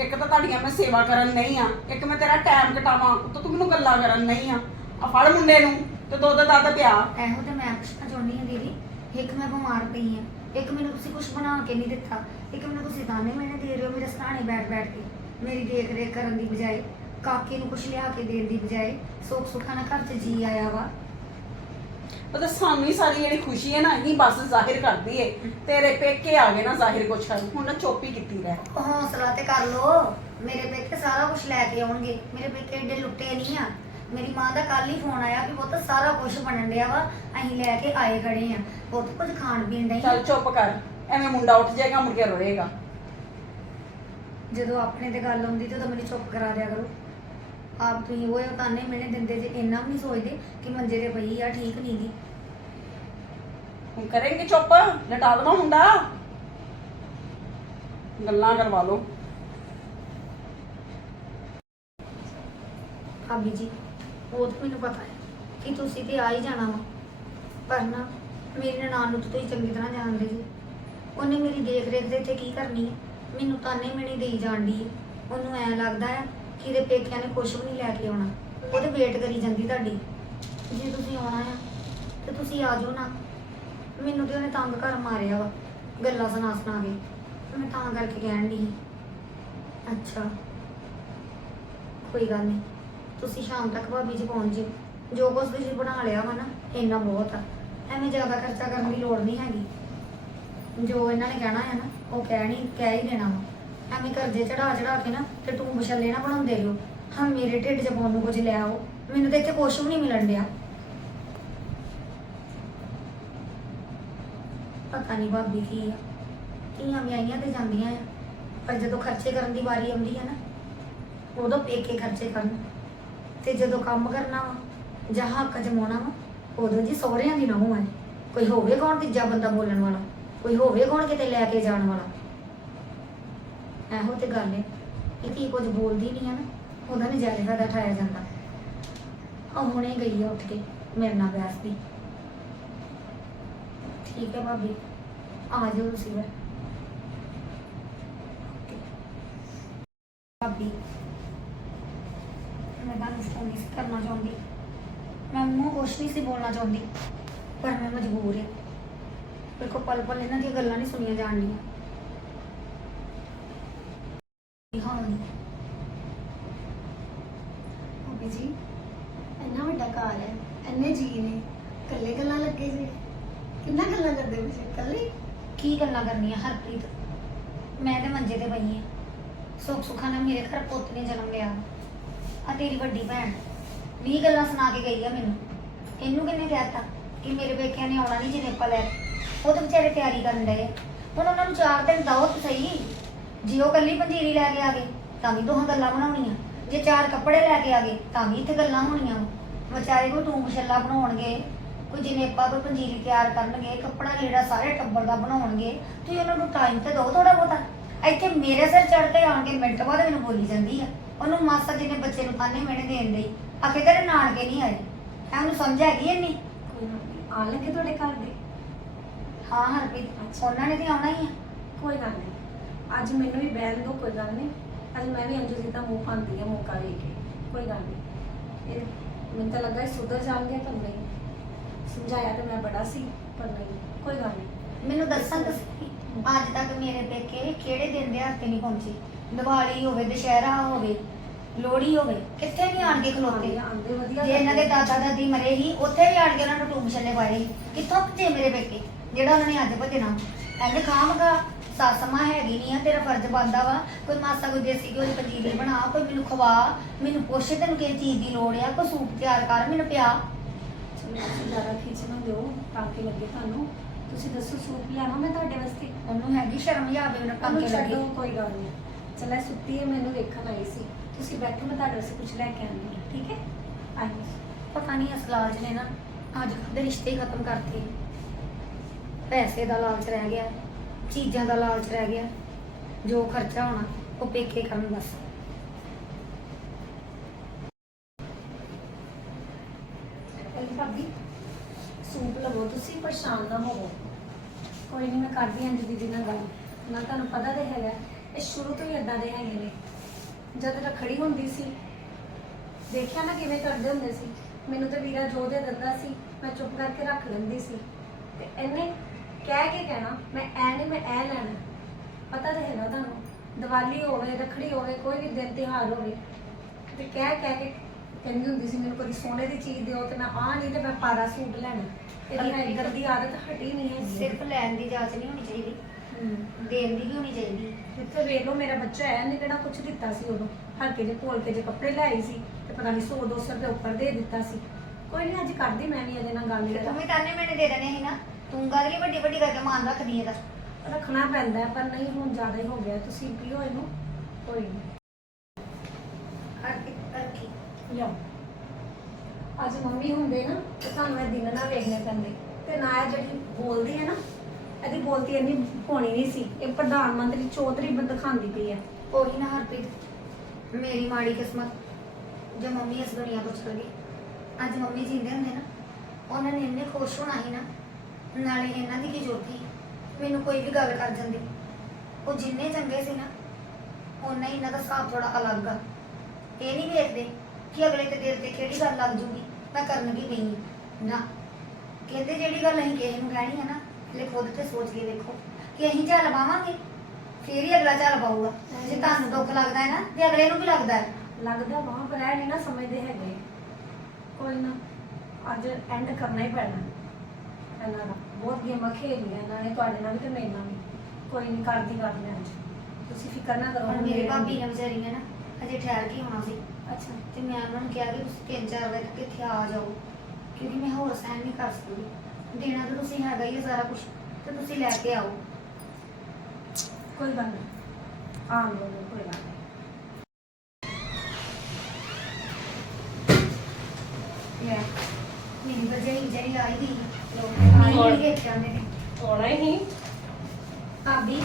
ਇੱਕ ਤਾਂ ਤੁਹਾਡੀਆਂ ਮੈਂ ਸੇਵਾ ਕਰਨ ਨਹੀਂ ਆ, ਇੱਕ ਮੈਂ ਤੇਰਾ ਟਾਈਮ ਕਟਾਵਾਂ ਉੱਤੋਂ ਤੂੰ ਮੈਨੂੰ ਗੱਲਾਂ ਕਰਨ ਨਹੀਂ ਆ। ਆ ਫੜ ਮੁੰਡੇ ਨੂੰ ਤੇ ਦੁੱਧ ਦੱਧ ਪਿਆ। ਇਹੋ ਤੇ ਮੈਂ ਪੁੱਛਣਾ ਚਾਹੁੰਦੀ ਹਾਂ ਦੀਦੀ, ਇੱਕ ਮੈਂ ਬਿਮਾਰ ਪਈ ਹਾਂ, ਇੱਕ ਮੈਨੂੰ ਤੁਸੀਂ ਕੁਝ ਬਣਾ ਕੇ ਨਹੀਂ ਦਿੱਤਾ, ਇੱਕ ਮੈਨੂੰ ਤੁਸੀਂ ਤਾਨੇ ਮੈਨੇ ਦੇ ਰਹੇ ਹੋ ਮੇਰੇ ਸਰਾਣੇ ਬੈਠ ਬੈਠ ਕੇ, ਮੇਰੀ ਦੇਖ ਰੇਖ ਕਰਨ ਦੀ ਬਜਾਏ, ਕਾਕੇ ਨੂੰ ਕੁਝ ਲਿਆ ਕੇ ਦੇਣ ਦੀ ਬਜਾਏ, ਸੁੱਖ ਸੁੱਖਾ ਨਾਲ ਘਰ 'ਚ ਜੀ ਆਇਆ ਵਾ। ਪਤਾ ਸਾਨੂੰ ਹੀ ਸਾਰੀ ਜਿਹੜੀ ਖੁਸ਼ੀ ਹੈ ਨਾ ਇਹ ਬਸ ਜ਼ਾਹਿਰ ਕਰਦੀ ਏ। ਤੇਰੇ ਪੇਕੇ ਆ ਗਏ ਨਾ ਜ਼ਾਹਿਰ ਕੁਛ ਕਰ ਹੁਣ ਨਾ ਚੋਪੀ ਕੀਤੀ ਰਹਿ। ਹੌਸਲਾ ਤੇ ਕਰ ਲੋ ਮੇਰੇ ਪੇਕੇ ਸਾਰਾ ਕੁਝ ਲੈ ਕੇ ਆਉਣਗੇ। ਮੇਰੇ ਪੇਕੇ ਏਡੇ ਲੁੱਟੇ ਨਹੀਂ ਆ। ਮੇਰੀ ਮਾਂ ਦਾ ਕੱਲ ਹੀ ਫੋਨ ਆਇਆ ਕਿ ਪੁੱਤ ਸਾਰਾ ਕੁਝ ਬਣਨ ਡਿਆ ਵਾ ਅਸੀਂ ਲੈ ਕੇ ਆਏ ਖੜੇ ਆ। ਪੁੱਤ ਕੁਝ ਖਾਣ ਪੀਣ ਦਾ ਚੱਲ ਚੁੱਪ ਕਰ ਐਵੇਂ ਮੁੰਡਾ ਉੱਠ ਜਾਏਗਾ ਮੁੜ ਕੇ ਰੋਏਗਾ। ਜਦੋਂ ਆਪਣੇ ਤੇ ਗੱਲ ਆਉਂਦੀ ਤੇ ਉਦੋਂ ਮੈਨੂੰ ਚੁੱਪ ਕਰਾ ਦਿਆ ਕਰੋ। ਆਪ ਤੁਸੀਂ ਉਹ ਤਾਨੇ ਮੈਨੇ ਦਿੰਦੇ ਜੇ ਇੰਨਾ ਵੀ ਨਹੀਂ ਸੋਚਦੇ ਕਿ ਮੰਜੇ ਤੇ ਪਈ ਆ ਠੀਕ ਨਹੀਂ ਗੀ। ਹੁਣ ਕਰੇਂਗੇ ਚੁੱਪ ਲਟਾ ਦੇਣਾ ਮੁੰਡਾ। ਗੱਲਾਂ ਕਰਵਾ ਲਓ। ਭਾਬੀ ਜੀ ਉਹ ਤਾਂ ਮੈਨੂੰ ਪਤਾ ਹੈ ਕਿ ਤੁਸੀਂ ਤੇ ਆ ਹੀ ਜਾਣਾ ਵਾ। ਪਰ ਨਾ ਮੇਰੀ ਨਨਾਣ ਨੂੰ ਤਾਂ ਤੁਸੀਂ ਚੰਗੀ ਤਰ੍ਹਾਂ ਜਾਣਦੇ ਜੀ। ਉਹਨੇ ਮੇਰੀ ਦੇਖ ਰੇਖ ਦੇ ਇੱਥੇ ਕੀ ਕਰਨੀ ਹੈ? ਮੈਨੂੰ ਤਾਨੇ ਮੈਨੇ ਦੇਈ ਜਾਣਦੀ ਹੈ ਉਹਨੂੰ ਐ ਲੱਗਦਾ ਹੈ ਕਿ ਇਹਦੇ ਪੇਕਿਆਂ ਨੇ ਕੁਝ ਵੀ ਨਹੀਂ ਲੈ ਕੇ ਆਉਣਾ। ਉਹ ਉਹਦੇ ਵੇਟ ਕਰੀ ਜਾਂਦੀ ਤੁਹਾਡੀ। ਜੇ ਤੁਸੀਂ ਆਉਣਾ ਆ, ਤੇ ਤੁਸੀਂ ਆ ਜਾਓ ਨਾ। ਮੈਨੂੰ ਤੇ ਉਹਨੇ ਤੰਗ ਘਰ ਮਾਰਿਆ ਵਾ, ਗੱਲਾਂ ਸੁਣਾ ਸੁਣਾ ਕੇ। ਮੈਂ ਤਾਂ ਕਰਕੇ ਕਹਿਣ ਦੀ ਅੱਛਾ। ਕੋਈ ਗੱਲ ਨਹੀਂ। ਤੁਸੀਂ ਸ਼ਾਮ ਤੱਕ ਭਾਬੀ ਜੀ ਪਹੁੰਚ ਜਿਓ। ਜੋ ਕੁਛ ਤੁਸੀਂ ਬਣਾ ਲਿਆ ਵਾ ਨਾ, ਇੰਨਾ ਬਹੁਤ ਆ। ਐਵੇਂ ਜ਼ਿਆਦਾ ਖਰਚਾ ਕਰਨ ਦੀ ਲੋੜ ਨਹੀਂ ਹੈਗੀ। ਜੋ ਇਹਨਾਂ ਨੇ ਕਹਿਣਾ ਹੈ ਨਾ, ਉਹ ਕਹਿ ਨਹੀਂ, ਕਹਿ ਹੀ ਦੇਣਾ ਵਾ। ਐਵੇਂ ਕਰਜ਼ੇ ਚੜਾ ਚੜਾ ਕੇ ਨਾ ਤੇ ਤੂੰ ਬਸ਼ੱਲੇ ਨਾ ਬਣਾਉਂਦੇ ਰਹੋ। ਹਾਂ, ਮੇਰੇ ਢਿੱਡ 'ਚ ਪਾਉਣ ਨੂੰ ਕੁਝ ਲੈ ਆਓ। ਮੈਨੂੰ ਤਾਂ ਇੱਥੇ ਕੁਛ ਵੀ ਨਹੀਂ ਮਿਲਣ ਡਿਆ। ਪਤਾ ਨਹੀਂ ਭਾਬੀ ਕੀ ਆ। ਧੀਆਂ ਵਿਆਹੀਆਂ ਤੇ ਜਾਂਦੀਆਂ ਆ। ਪਰ ਜਦੋਂ ਖਰਚੇ ਕਰਨ ਦੀ ਵਾਰੀ ਆਉਂਦੀ ਹੈ ਨਾ, ਉਦੋਂ ਪੇਕੇ ਖਰਚੇ ਕਰਨ। ਤੇ ਜਦੋਂ ਕੰਮ ਕਰਨਾ ਵਾ, ਜਾਂ ਹੱਕ ਜਮਾਉਣਾ ਵਾ, ਉਦੋਂ ਜੀ ਸਹੁਰਿਆਂ ਦੀ ਨਹੁੰ ਹੈ ਕੋਈ ਹੋਵੇ ਕੌਣ ਤੀਜਾ ਬੰਦਾ ਬੋਲਣ ਵਾਲਾ? ਕੋਈ ਹੋਵੇ ਕੌਣ ਕਿਤੇ ਲੈ ਕੇ ਜਾਣ ਵਾਲਾ? ਇਹੋ ਤੇ ਗੱਲ ਹੈ। ਇਹ ਧੀ ਕੁਝ ਬੋਲਦੀ ਨਹੀਂ ਹੈ ਨਾ, ਉਹਦਾ ਨਜ਼ਾਰੇ ਦਾ ਠਾਇਆ ਜਾਂਦਾ। ਉਹ ਹੁਣੇ ਗਈ ਆ ਉੱਠ ਕੇ, ਮੇਰੇ ਨਾਲ ਬੈਸਦੀ ਠੀਕ ਹੈ ਭਾਬੀ, ਆ ਜਾਓ ਤੁਸੀਂ ਫਿਰ। ਭਾਬੀ, ਮੈਂ ਤੁਹਾਨੂੰ ਫੋਨ ਨਹੀਂ ਸੀ ਕਰਨਾ ਚਾਹੁੰਦੀ। ਮੈਂ ਮੂੰਹ ਕੁਛ ਨਹੀਂ ਸੀ ਬੋਲਣਾ ਚਾਹੁੰਦੀ, ਪਰ ਮੈਂ ਮਜਬੂਰ ਹਾਂ। ਮੇਰੇ ਕੋਲ ਪਲ ਪਲ ਇਹਨਾਂ ਦੀਆਂ ਗੱਲਾਂ ਨਹੀਂ ਸੁਣੀਆਂ ਜਾਣਗੀਆਂ। ਹਾਂ। ਭਾਬੀ ਜੀ, ਇੰਨਾ ਵੱਡਾ ਘਰ ਹੈ, ਇੰਨੇ ਜੀ ਨੇ, ਇਕੱਲੇ ਗੱਲਾਂ ਲੱਗੇ ਜੀ। ਕਿੰਨਾ ਗੱਲਾਂ ਕਰਦੇ ਤੁਸੀਂ, ਇਕੱਲੇ? ਕੀ ਗੱਲਾਂ ਕਰਨੀਆਂ, ਹਰਪ੍ਰੀਤ? ਮੈਂ ਤੇ ਮੰਜੇ ਤੇ ਪਈ ਹਾਂ। ਸੁੱਖ ਸੁੱਖਾ ਨਾਲ ਮੇਰੇ ਘਰ ਪੁੱਤ ਨੇ ਜਨਮ ਲਿਆ। ਆ ਤੇਰੀ ਵੱਡੀ ਭੈਣ, ਵੀਹ ਗੱਲਾਂ ਸੁਣਾ ਕੇ ਗਈ ਆ ਮੈਨੂੰ। ਇਹਨੂੰ ਕਿੰਨੇ ਕਹਿਤਾ ਕਿ ਮੇਰੇ ਪੇਕਿਆਂ ਨੇ ਆਉਣਾ ਨਹੀਂ ਜਨੇਪਾ ਲੈ ਕੇ? ਉਹ ਤਾਂ ਵਿਚਾਰੇ ਤਿਆਰੀ ਕਰਨ ਡਏ। ਆ। ਹੁਣ ਉਹਨਾਂ ਨੂੰ ਚਾਰ ਦਿਨ ਦਓ ਤਾਂ ਸਹੀ। ਜੇ ਉਹ ਕੱਲੀ ਪੰਜੀਰੀ ਲੈ ਕੇ ਆ ਗਏ ਤਾਂ ਵੀ ਦੋਹਾਂ ਗੱਲਾਂ ਬਣਾਉਣੀਆਂ। ਜੇ ਚਾਰ ਕੱਪੜੇ ਲੈ ਕੇ ਆ ਗਏ ਤਾਂ ਵੀ ਇੱਥੇ ਗੱਲਾਂ ਹੋਣੀਆਂ। ਵਿਚਾਰੇ ਕੋਈ ਟੂੰਬ ਛੱਲਾ ਬਣਾਉਣਗੇ ਕੋਈ ਜਨੇਪਾ ਕੋਈ ਪੰਜੀਰੀ ਤਿਆਰ ਕਰਨਗੇ ਕੱਪੜਾ ਲੀੜਾ ਸਾਰੇ ਟੱਬਰ ਦਾ ਬਣਾਉਣਗੇ ਤੁਸੀਂ ਉਹਨਾਂ ਨੂੰ ਟਾਈਮ ਤੇ ਦਿਓ ਥੋੜਾ ਬਹੁਤਾ। ਇੱਥੇ ਮੇਰੇ ਸਿਰ ਚੜ ਕੇ ਆਣ ਕੇ ਮਿੰਟ ਬਾਅਦ ਮੈਨੂੰ ਬੋਲੀ ਜਾਂਦੀ ਆ। ਉਹਨੂੰ ਮਾਸਾ ਜੀ ਨੇ ਬੱਚੇ ਨੂੰ ਤਾਨੇ ਮਿਹਣੇ ਦੇਣ ਲਈ ਆਖੇ ਤੇਰੇ ਨਾਨਕੇ ਨਹੀਂ ਆਏ। ਐ ਉਹਨੂੰ ਸਮਝ ਹੈਗੀ ਇੰਨੀ? ਕੋਈ ਨਾ ਆ ਲੱਗੇ ਤੁਹਾਡੇ ਘਰ ਦੇ? ਹਾਂ ਹਰਪ੍ਰੀਤ ਉਹਨਾਂ ਨੇ ਤੇ ਆਉਣਾ ਹੀ ਆ। ਕੋਈ ਗੱਲ ਨਹੀਂ। ਅੱਜ ਮੈਨੂੰ ਵੀ ਬਹਿਣ ਦੋ ਕੋਈ ਗੱਲ ਨਹੀਂ। ਅੱਜ ਮੈਂ ਵੀ ਅੰਜੂ ਜੀ ਦਾ ਮੂੰਹ ਪਾਉਂਦੀ ਆ ਮੌਕਾ ਵੇਖ ਕੇ। ਕੋਈ ਗੱਲ ਨਹੀਂ। ਇਹ ਮੈਨੂੰ ਤਾਂ ਲੱਗਾ ਇਹ ਸੁਧਰ ਜਾਣਗੇ ਪਰ ਨਹੀਂ। ਸਮਝਾਇਆ ਤਾਂ ਮੈਂ ਬੜਾ ਸੀ ਪਰ ਨਹੀਂ। ਕੋਈ ਗੱਲ ਨਹੀਂ। ਮੈਨੂੰ ਦੱਸਣ ਤੁਸੀਂ ਅੱਜ ਤੱਕ ਮੇਰੇ ਪੇਕੇ ਕਿਹੜੇ ਦਿਨ ਦੇ ਹੱਥ ਨਹੀਂ ਪਹੁੰਚੇ? ਦੀਵਾਲੀ ਹੋਵੇ ਦੁਸ਼ਹਿਰਾ ਹੋਵੇ ਲੋਹੜੀ ਹੋਵੇ ਕਿੱਥੇ ਵੀ ਆਣ ਕੇ ਖਲੋਤੇ। ਆਂਦੇ ਵਧੀਆ ਜੇ ਇਹਨਾਂ ਦੇ ਦਾਦਾ ਦਾਦੀ ਮਰੇ ਹੀ ਉੱਥੇ ਵੀ ਆਣ ਕੇ ਉਹਨਾਂ ਨੂੰ ਟੂਬ ਛੱਲੇ ਪਾਏ ਸੀ। ਕਿੱਥੋਂ ਭੱਜੇ ਮੇਰੇ ਪੇਕੇ? ਜਿਹੜਾ ਉਹਨਾਂ ਨੇ ਅੱਜ ਭੱਜਣਾ। ਐਵੇਂ ਖਾਮਗਾ ਸੱਸ ਮਾਂ ਹੈਗੀ ਨਹੀਂ ਆ ਤੇਰਾ ਫਰਜ਼ ਬਣਦਾ ਵਾ। ਕੋਈ ਮਾਸਾ ਕੋਈ ਦੇਸੀ ਦੀ ਪੰਜੀਰੀ ਬਣਾ ਕੋਈ ਮੈਨੂੰ ਖਵਾ ਮੈਨੂੰ ਪੁੱਛ ਤੈਨੂੰ ਕਿਸ ਚੀਜ਼ ਦੀ ਲੋੜ ਆ ਕੋਈ ਸੂਪ ਤਿਆਰ ਕਰ ਮੈਨੂੰ ਪਿਆ। ਚਲੋ ਤੁਸੀਂ ਜ਼ਿਆਦਾ ਖਿੱਚ ਨਾ ਦਿਓ ਟਾਂਕੇ ਲੱਗੇ ਤੁਹਾਨੂੰ। ਤੁਸੀਂ ਦੱਸੋ ਸੂਪ ਲਿਆਵਾਂ ਮੈਂ ਤੁਹਾਡੇ ਵਾਸਤੇ? ਉਹਨੂੰ ਹੈਗੀ ਸ਼ਰਮ ਜਾ ਆਵੇ ਉਹਨਾਂ ਉਹਨੂੰ ਟਾਂਕੇ ਲੱਗੇ ਛੱਡੋ ਕੋਈ ਗੱਲ ਨਹੀਂ ਚਲ ਇਹ ਸੁੱਤੀ ਹੈ ਮੈਨੂੰ ਵੇਖਣ ਆਈ ਸੀ। ਤੁਸੀਂ ਬੈਠੋ ਮੈਂ ਤੁਹਾਡੇ ਵਾਸਤੇ ਕੁਝ ਲੈ ਕੇ ਆਉਂਦੀ ਹਾਂ ਠੀਕ ਹੈ? ਆਇਓ ਪਤਾ ਨਹੀਂ ਇਸ ਲਾਲਚ ਨੇ ਨਾ ਅੱਜ ਕੱਲ੍ਹ ਦੇ ਰਿਸ਼ਤੇ ਹੀ ਖਤਮ ਕਰਤੇ। ਪੈਸੇ ਦਾ ਲਾਲਚ ਰਹਿ ਗਿਆ। ਚੀਜ਼ਾਂ ਦਾ ਲਾਲਚ ਰਹਿ ਗਿਆ। ਜੋ ਖਰਚਾ ਹੋਣਾ, ਉਹ ਪੇਕੇ ਕਰਨ ਬਸ ਪਹਿਲੀ ਭਾਬੀ ਸੂਪ ਲਵੋ ਤੁਸੀਂ ਪਰੇਸ਼ਾਨ ਨਾ ਹੋਵੋ। ਕੋਈ ਨਹੀਂ ਮੈਂ ਕਰਦੀ ਹਾਂ ਦੀਦੀ ਨਾਲ ਗੱਲ। ਨਾ ਤੁਹਾਨੂੰ ਪਤਾ ਤੇ ਹੈਗਾ, ਇਹ ਸ਼ੁਰੂ ਤੋਂ ਹੀ ਇਦਾਂ ਦੇ ਹੈਗੇ ਨੇ। ਜਦ ਰੱਖੜੀ ਹੁੰਦੀ ਸੀ, ਦੇਖਿਆ ਨਾ ਕਿਵੇਂ ਕਰਦੇ ਹੁੰਦੇ ਸੀ। ਮੈਨੂੰ ਤਾਂ ਵੀਰਾ ਜੋ ਦੇ ਦਿੰਦਾ ਸੀ, ਮੈਂ ਚੁੱਪ ਕਰਕੇ ਰੱਖ ਲੈਂਦੀ ਸੀ। ਤੇ ਇਹਨੇ ਕਹਿ ਕੇ ਕਹਿਣਾ ਮੈਂ ਐ ਨਹੀਂ ਮੈਂ ਐ ਲੈਣਾ। ਪਤਾ ਤਾਂ ਹੈਗਾ ਤੁਹਾਨੂੰ ਦੀਵਾਲੀ ਹੋਵੇ ਰੱਖੜੀ ਹੋਵੇ ਕੋਈ ਵੀ ਦਿਨ ਤਿਉਹਾਰ ਹੋਵੇ ਤੇ ਕਹਿ ਕਹਿ ਕੇ ਕਹਿੰਦੀ ਹੁੰਦੀ ਸੀ ਮੈਨੂੰ ਕੋਈ ਸੋਨੇ ਦੀ ਚੀਜ਼ ਦਿਓ ਤੇ ਮੈਂ ਆ ਨਹੀਂ ਤੇ ਮੈਂ ਪਾਰਾ ਸੂਟ ਲੈਣਾ। ਇਹਦੀ ਹੈ ਇੱਧਰ ਦੀ ਆਦਤ ਹਟੀ ਨਹੀਂ ਹੈ ਸਿਰਫ ਲੈਣ ਦੀ ਜਾਂਚ ਨਹੀਂ ਹੋਣੀ ਚਾਹੀਦੀ। ਦੇਣ ਦੀ ਵੀ ਹੋਣੀ ਚਾਹੀਦੀ। ਇੱਥੇ ਵੇਖ ਲਓ ਮੇਰਾ ਬੱਚਾ ਹੈ ਇਹਨੇ ਕਿਹੜਾ ਕੁਝ ਦਿੱਤਾ ਸੀ ਉਦੋਂ ਹਲਕੇ ਜਿਹੇ ਭੋਲ ਕੇ ਜੇ ਕੱਪੜੇ ਲਿਆਈ ਸੀ ਤੇ ਪਤਾ ਨਹੀਂ 100 200 ਰੁਪਏ ਉੱਪਰ ਦੇ ਦਿੱਤਾ ਸੀ। ਕੋਈ ਨਹੀਂ ਅੱਜ ਕਰਦੀ ਮੈਂ ਵੀ ਇਹਦੇ ਨਾਲ ਗੱਲ ਤੇ ਤੂੰ ਵੀ ਤਾਨੇ ਮੈਨੇ ਦੇ ਦੇਣੇ ਸੀ ਨਾ। ਤੂੰ ਕਾਹਦੇ ਲਈ ਵੱਡੀ ਵੱਡੀ ਕਰਕੇ ਮਾਨ ਰੱਖਦੀ ਇਹਦਾ ਰੱਖਣਾ ਪੈਂਦਾ ਹੈ, ਪਰ ਨਹੀਂ ਹੁਣ ਜ਼ਿਆਦਾ ਹੀ ਹੋ ਗਿਆ। ਤੁਸੀਂ ਪੀਓ ਇਹਨੂੰ। ਕੋਈ ਨਹੀਂ ਰੱਖੀ ਅੱਜ ਮੰਮੀ ਹੁੰਦੇ ਨਾ ਤੇ ਤੁਹਾਨੂੰ ਇਹ ਦਿਨ ਨਾ ਵੇਖਣੇ ਪੈਂਦੇ। ਤੇ ਨਾ ਇਹ ਜਿਹੜੀ ਬੋਲਦੀ ਹੈ ਨਾ ਇਹਦੀ ਬੋਲਤੀ ਇੰਨੀ ਹੋਣੀ ਨਹੀਂ ਸੀ। ਇਹ ਪ੍ਰਧਾਨ ਮੰਤਰੀ ਚੌਧਰੀ ਬੰਦ ਖਾਂਦੀ ਪਈ ਹੈ। ਉਹੀ ਨਾ ਹਰਪ੍ਰੀਤ ਮੇਰੀ ਮਾੜੀ ਕਿਸਮਤ। ਜੋ ਮੰਮੀ ਇਸ ਦੁਨੀਆ ਤੋਂ ਚਲ ਗਈ। ਅੱਜ ਮੰਮੀ ਜਿੰਦੇ ਹੁੰਦੇ ਨਾ ਉਹਨਾਂ ਨੇ ਇੰਨੇ ਖੁਸ਼ ਹੋਣਾ ਸੀ ਨਾ ਨਾਲੇ ਇਹਨਾਂ ਦੀ ਕੀ ਜੋਤੀ ਮੈਨੂੰ ਕੋਈ ਵੀ ਗੱਲ ਕਰ ਜਾਂਦੇ। ਉਹ ਜਿੰਨੇ ਚੰਗੇ ਸੀ ਨਾ ਉਹਨਾਂ ਹੀ ਇਹਨਾਂ ਦਾ ਹਿਸਾਬ ਥੋੜਾ ਅਲੱਗ ਆ। ਇਹ ਨਹੀਂ ਵੇਖਦੇ ਕਿ ਅਗਲੇ ਤੇ ਦਿਲ ਤੇ ਕਿਹੜੀ ਗੱਲ ਲੱਗ ਜੂਗੀ, ਮੈਂ ਕਰਨ ਕੀ ਨਹੀਂ। ਨਾ। ਕਹਿੰਦੇ ਜਿਹੜੀ ਗੱਲ ਅਸੀਂ ਕਿਸੇ ਨੂੰ ਕਹਿਣੀ ਹੈ ਨਾ ਲੈ ਖੁਦ ਤੇ ਸੋਚ ਕੇ ਦੇਖੋ ਕਿ ਅਸੀਂ ਝੱਲ ਪਾਵਾਂਗੇ, ਫੇਰ ਹੀ ਅਗਲਾ ਝੱਲ ਪਾਊਗਾ। ਜੇ ਤੁਹਾਨੂੰ ਦੁੱਖ ਲੱਗਦਾ ਹੈ ਨਾ, ਤੇ ਅਗਲੇ ਨੂੰ ਵੀ ਲੱਗਦਾ ਹੈ। ਲੱਗਦਾ ਵਾਂ, ਪਰ ਇਹ ਨਹੀਂ ਨਾ ਸਮਝਦੇ ਹੈਗੇ। ਕੋਈ ਨਾ, ਅੱਜ ਐਂਡ ਕਰਨਾ ਹੀ ਪੈਣਾ। ਇਹਨਾਂ ਦਾ। ਬਹੁਤ ਗੇਮਾਂ ਖੇਲੀਆਂ ਇਹਨਾਂ ਨੇ ਤੁਹਾਡੇ ਨਾਲ ਵੀ ਤੇ ਮੇਰੇ ਨਾਲ ਵੀ। ਕੋਈ ਨਹੀਂ ਕਰਦੀ ਕਰ ਅੱਜ। ਤੁਸੀਂ ਫਿਕਰ ਨਾ ਕਰੋ ਹੁਣ ਮੇਰੀ ਭਾਬੀ ਨੇ ਵਿਚਾਰੀ ਨੇ ਨਾ ਅਜੇ ਠਹਿਰ ਕੇ ਆਉਣਾ ਸੀ। ਅੱਛਾ। ਤੇ ਮੈਂ ਉਹਨਾਂ ਨੂੰ ਕਿਹਾ ਕਿ ਤੁਸੀਂ ਤਿੰਨ ਚਾਰ ਵਜੇ ਤੱਕ ਇੱਥੇ ਆ ਜਾਓ ਕਿਉਂਕਿ ਮੈਂ ਹੋਰ ਸਹਿਣ ਨਹੀਂ ਕਰ ਸਕਦੀ। ਦੇਣਾ ਤਾਂ ਤੁਸੀਂ ਹੈਗਾ ਹੀ ਹੈ ਸਾਰਾ ਕੁਝ ਤੇ ਤੁਸੀਂ ਲੈ ਕੇ ਆਓ। ਕੋਈ ਗੱਲ ਨਹੀਂ ਆਉਣ ਦੋ ਕੋਈ ਗੱਲ ਨਹੀਂ ਲੈ ਮੇਰੀ ਭਰਜਾਈ ਜਿਹੜੀ ਆਈ ਦੀ ਆਉਣਾ ਹੀ ਨਹੀਂ। ਭਾਬੀ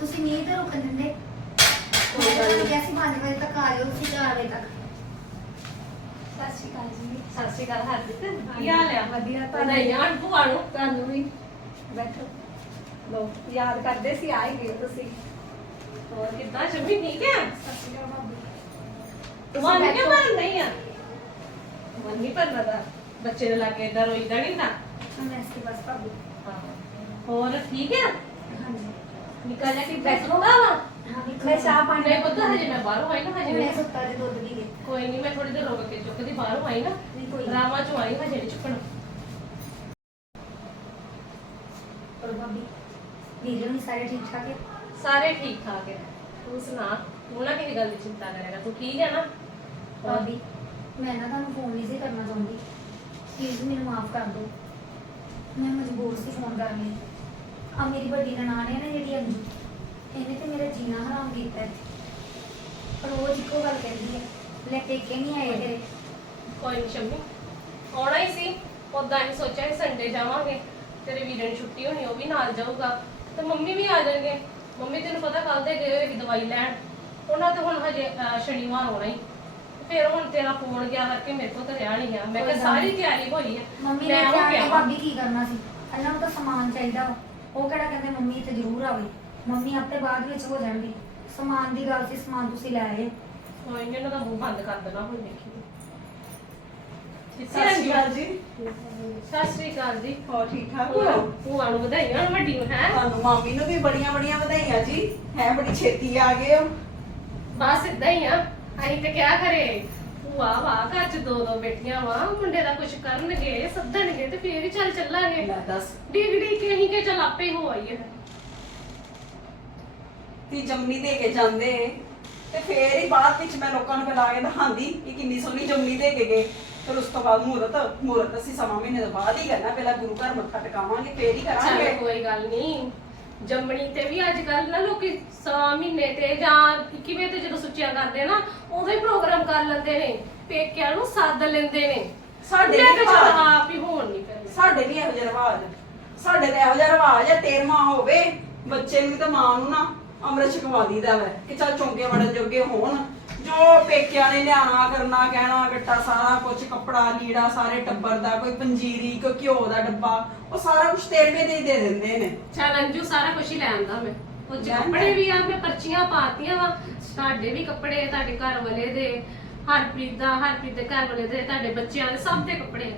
ਤੁਸੀਂ ਨਹੀਂ ਤੇ ਰੁਕਣ ਦਿੰਦੇ। ਕੋਈ ਗੱਲ ਨਹੀਂ। ਕਿਹਾ ਸੀ 5 ਵਜੇ ਤੱਕ ਆ ਜਾਓ ਤੁਸੀਂ 4 ਵਜੇ ਤੱਕ। ਸਤਿ ਸ਼੍ਰੀ ਅਕਾਲ ਜੀ। ਸਤਿ ਸ਼੍ਰੀ ਅਕਾਲ ਹਰਜੀਤ ਕੀ ਹਾਲ ਆ? ਵਧੀਆ ਵਧਾਈਆਂ ਭੂਆ ਨੂੰ ਤੁਹਾਨੂੰ ਵੀ। ਬੈਠੋ। ਲੋ ਯਾਦ ਕਰਦੇ ਸੀ ਆ ਹੀ ਗਏ ਤੁਸੀਂ। ਹੋਰ ਕਿੱਦਾਂ? ਸ਼ਮੀ ਠੀਕ ਹੈ ਸਤਿ ਸ਼੍ਰੀ ਅਕਾਲ ਭਾਬੀ। ਮਨ ਬੈਠੋ। ਕਿਉਂ ਮਨ ਨਹੀਂ ਆ? ਮਨ ਨਹੀਂ ਪਰ ਦਾ ਬੱਚੇ ਦੇ ਲਾਗੇ ਏਦਾਂ ਰੋਈਦਾ ਨਹੀਂ ਨਾ ਮੈਂ ਇਸਕੇ ਬਸ ਭਾਬੀ ਹੋਰ ਠੀਕ ਹੈ? ਹਾਂਜੀ। ਨਿਕਲ ਜਾ ਕਿ ਬੈਠੋਗਾ ਵਾ? ਹਾਂ ਵੀ ਮੈਂ ਚਾਹ ਪਾਣੀ ਨਹੀਂ ਪਤਾ ਹਜੇ ਮੈਂ ਬਾਹਰੋਂ ਆਈ ਨਾ ਹਜੇ ਮੈਂ ਨਹੀਂ। ਸੁੱਤਾ ਤੇ ਦੁੱਧ ਵੀ ਦੇ ਕੋਈ ਨਹੀਂ ਮੈਂ ਥੋੜੀ ਦੇਰ ਰੁਕ ਕੇ ਚੁੱਕਦੀ ਬਾਹਰੋਂ ਆਈ ਨਾ। ਨਹੀਂ ਕੋਈ ਰਾਮਾ ਚੋਂ ਆਈ ਹਜੇ ਨਹੀਂ ਚੁੱਕਣਾ। ਪਰ ਭਾਬੀ ਵੀਰੇ ਵੀ ਸਾਰੇ ਠੀਕ ਠਾਕ ਹੈ? ਸਾਰੇ ਠੀਕ ਠਾਕ ਹੈ। ਤੂੰ ਸੁਣਾ ਤੂੰ ਨਾ ਕਿਸੇ ਗੱਲ ਦੀ ਚਿੰਤਾ ਕਰੇਗਾ ਤੂੰ ਠੀਕ ਹੈ ਨਾ? ਭਾਬੀ ਮੈਂ ਨਾ ਤੁਹਾਨੂੰ ਫੋਨ ਨਹੀਂ ਸੀ ਕਰਨਾ ਚਾਹੁੰਦੀ। ਪਲੀਜ਼ ਮੈਨੂੰ ਮਾਫ ਕਰ ਦਿਓ। ਮੈਂ ਮਜਬੂਰ ਸੀ ਫੋਨ ਕਰਨ ਲਈ। ਆ ਮੇਰੀ ਵੱਡੀ ਨਨਾਣ ਹੈ ਨਾ ਜਿਹੜੀ ਅੰਜੂ ਇਹਨੇ ਤੇ ਮੇਰਾ ਜੀਣਾ ਹਰਾਮ ਕੀਤਾ ਹੈ। ਰੋਜ਼ ਇੱਕੋ ਗੱਲ ਕਹਿੰਦੀ ਹੈ ਲੈ ਟੇਕੇ ਨਹੀਂ ਆਏ ਤੇਰੇ ਕੋਈ ਨਹੀਂ ਸ਼ੰਮੀ ਆਉਣਾ ਹੀ ਸੀ। ਉਦਾਂ ਹੀ ਸੋਚਿਆ ਸੀ ਸੰਡੇ ਜਾਵਾਂਗੇ। ਤੇਰੇ ਵੀਰੇ ਨੂੰ ਛੁੱਟੀ ਹੋਣੀ ਉਹ ਵੀ ਨਾਲ ਜਾਊਗਾ। ਤੇ ਮੰਮੀ ਵੀ ਆ ਜਾਣਗੇ। ਮੰਮੀ ਤੈਨੂੰ ਪਤਾ ਕੱਲ ਦੇ ਗਏ ਹੋਏ ਕਿ ਦਵਾਈ ਲੈਣ। ਉਹਨਾਂ ਤੇ ਹੁਣ ਹਜੇ ਅਹ, ਸ਼ਨੀਵਾਰ ਆਉਣਾ ਹੀ। ਫਿਰ ਹੁਣ ਤੇਰਾ ਫੋਨ ਗਿਆ ਕਰਕੇ ਮੇਰੇ ਕੋਲ ਤਾਂ ਰਿਹਾ ਨਹੀਂ ਗਿਆ। ਮੈਂ ਕਿਹਾ ਸਾਰੀ। ਤਿਆਰੀ ਹੋਈ ਹੈ ਮੰਮੀ ਨੇ ਮੈਂ ਕਿਹਾ ਕੇ ਕਿ ਆਵਾਂ। ਭਾਬੀ ਕੀ ਕਰਨਾ ਸੀ? ਇਹਨਾਂ ਨੂੰ ਤਾਂ ਸਮਾਨ ਚਾਹੀਦਾ ਵਾ। ਉਹ ਕਿਹੜਾ ਕਹਿੰਦੇ ਮੰਮੀ ਤੇ ਜ਼ਰੂਰ ਆਵੇ। ਮੰਮੀ ਆਪੇ ਬਾਅਦ ਵਿੱਚ ਹੋ ਜਾਣਗੇ। ਸਮਾਨ ਦੀ ਗੱਲ ਸੀ ਸਮਾਨ ਤੁਸੀਂ ਲੈ ਆਏ। ਕੋਈ ਨਹੀਂ ਉਹਨਾਂ ਦਾ ਮੂੰਹ ਬੰਦ ਕਰ ਦੇਣਾ ਹੁਣ ਦੇਖੀ। ਸਤਿ ਸ਼੍ਰੀ ਅਕਾਲ ਜੀ। ਸਤਿ ਸ਼੍ਰੀ ਅਕਾਲ ਜੀ। ਹੋਰ ਠੀਕ ਠਾਕ ਹੋ? ਭੂਆ ਨੂੰ ਵਧਾਈਆਂ ਹੋਣ ਵੱਡੀ ਨੂੰ ਹੈ? ਤੁਹਾਨੂੰ ਮਾਮੀ ਨੂੰ ਵੀ ਬੜੀਆਂ ਬੜੀਆਂ ਵਧਾਈਆਂ ਜੀ। ਹੈ ਬੜੀ ਛੇਤੀ ਆ ਗਏ ਹੋ। ਬਸ ਇਦਾਂ ਹੀ ਆ। ਅਸੀਂ ਤੇ ਕਿਆ ਕਰੇ ਭੂਆ ਵਾ ਘਰ ਚ ਦੋ ਦੋ ਬੇਟੀਆਂ ਵਾ ਮੁੰਡੇ ਦਾ ਕੁਝ ਕਰਨਗੇ ਸੱਦਣਗੇ ਤੇ ਫੇਰ ਹੀ ਚੱਲ ਚੱਲਾਂਗੇ। ਲੈ ਦੱਸ। ਡਿਗਰੀ ਕਿ ਅਸੀਂ ਕਿ ਚੱਲ ਆਪੇ ਹੋ ਆਈਏ। ਤੀ ਜੰਮੀ ਦੇ ਕੇ ਜਾਂਦੇ ਤੇ ਫੇਰ ਹੀ ਬਾਅਦ ਵਿੱਚ ਮੈਂ ਲੋਕਾਂ ਨੂੰ ਬੁਲਾ ਕੇ ਦਿਖਾਉਂਦੀ ਕਿ ਕਿੰਨੀ ਸੋਹਣੀ ਜੰਮੀ ਦੇ ਕੇ ਗਏ। ਫਿਰ ਉਸ ਤੋਂ ਬਾਅਦ ਮੂਰਤ ਮੂਰਤ ਅਸੀਂ ਸਮਾਂ ਮਹੀਨੇ ਤੋਂ ਬਾਅਦ ਹੀ ਕਰਨਾ ਪਹਿਲਾਂ ਗੁਰੂ ਘਰ ਮੱਥਾ ਟਿਕਾਵਾਂਗੇ ਫੇਰ ਹੀ ਚੱਲ ਕਰਾਂਗੇ। ਕੋਈ ਗੱਲ ਨਹੀਂ ਜੰਮਣੀ ਤੇ ਵੀ ਅੱਜ ਕੱਲ ਨਾ ਲੋਕੀ ਸਵਾ ਮਹੀਨੇ ਤੇ ਜਾਂ ਕਿਵੇਂ ਤੇ ਜਦੋਂ ਸੁੱਚਿਆ ਕਰਦੇ ਨਾ ਉਦੋਂ ਹੀ ਪ੍ਰੋਗਰਾਮ ਕਰ ਲੈਂਦੇ ਨੇ ਪੇਕਿਆਂ ਨੂੰ ਸੱਦ ਲੈਂਦੇ ਨੇ। ਸਾਡੇ ਮੈਂ ਨੀ ਕਿਹਾ ਚੱਲ ਰਿਵਾਜ। ਆਪ ਹੀ ਹੋਣ ਨਹੀਂ ਪੈਂਦੇ। ਸਾਡੇ ਨਹੀਂ ਇਹੋ ਜਿਹਾ ਰਿਵਾਜ। ਸਾਡੇ ਤਾਂ ਇਹੋ ਜਿਹਾ ਰਿਵਾਜ ਹੈ ਤੇਰਵਾਂ ਹੋਵੇ ਬੱਚੇ ਨੂੰ ਤਾਂ ਮਾਂ ਨੂੰ ਨਾ ਅੰਮ੍ਰਿਤ ਛਕਵਾ ਦੀਦਾ ਵੈ ਕਿ ਚੱਲ ਚੌਂਕੇ ਵੜਨ ਜੋਗੇ ਹੋਣ। ਜੋ ਪੇਕਿਆਂ ਨੇ ਲਿਆਣਾ ਕਰਨਾ ਕਹਿਣਾ ਗੱਟਾ ਸਾਰਾ ਕੁਝ ਕੱਪੜਾ ਲੀੜਾ ਸਾਰੇ ਟੱਬਰ ਦਾ ਕੋਈ ਪੰਜੀਰੀ ਕੋਈ ਘਿਓ ਦਾ ਡੱਬਾ ਉਹ ਸਾਰਾ ਕੁਝ ਤੇਰਵੇਂ ਦੇ ਹੀ ਦੇ ਦਿੰਦੇ ਨੇ। ਚੱਲ ਅੰਜੂ ਸਾਰਾ ਕੁਝ ਹੀ ਲੈ ਆਂਦਾ ਮੈਂ। ਕੁਝ ਲੈ ਆਂਦਾ? ਕੱਪੜੇ ਵੀ ਆ ਮੈਂ ਪਰਚੀਆਂ ਪਾਤੀਆਂ ਵਾ। ਸਾਡੇ ਵੀ ਕੱਪੜੇ ਤੁਹਾਡੇ ਘਰ ਵਾਲੇ ਦੇ ਹਰਪ੍ਰੀਤ ਦਾ ਹਰਪ੍ਰੀਤ ਦੇ ਘਰ ਵਾਲੇ ਦੇ ਤੁਹਾਡੇ ਬੱਚਿਆਂ ਦੇ ਸਭ ਦੇ ਕੱਪੜੇ।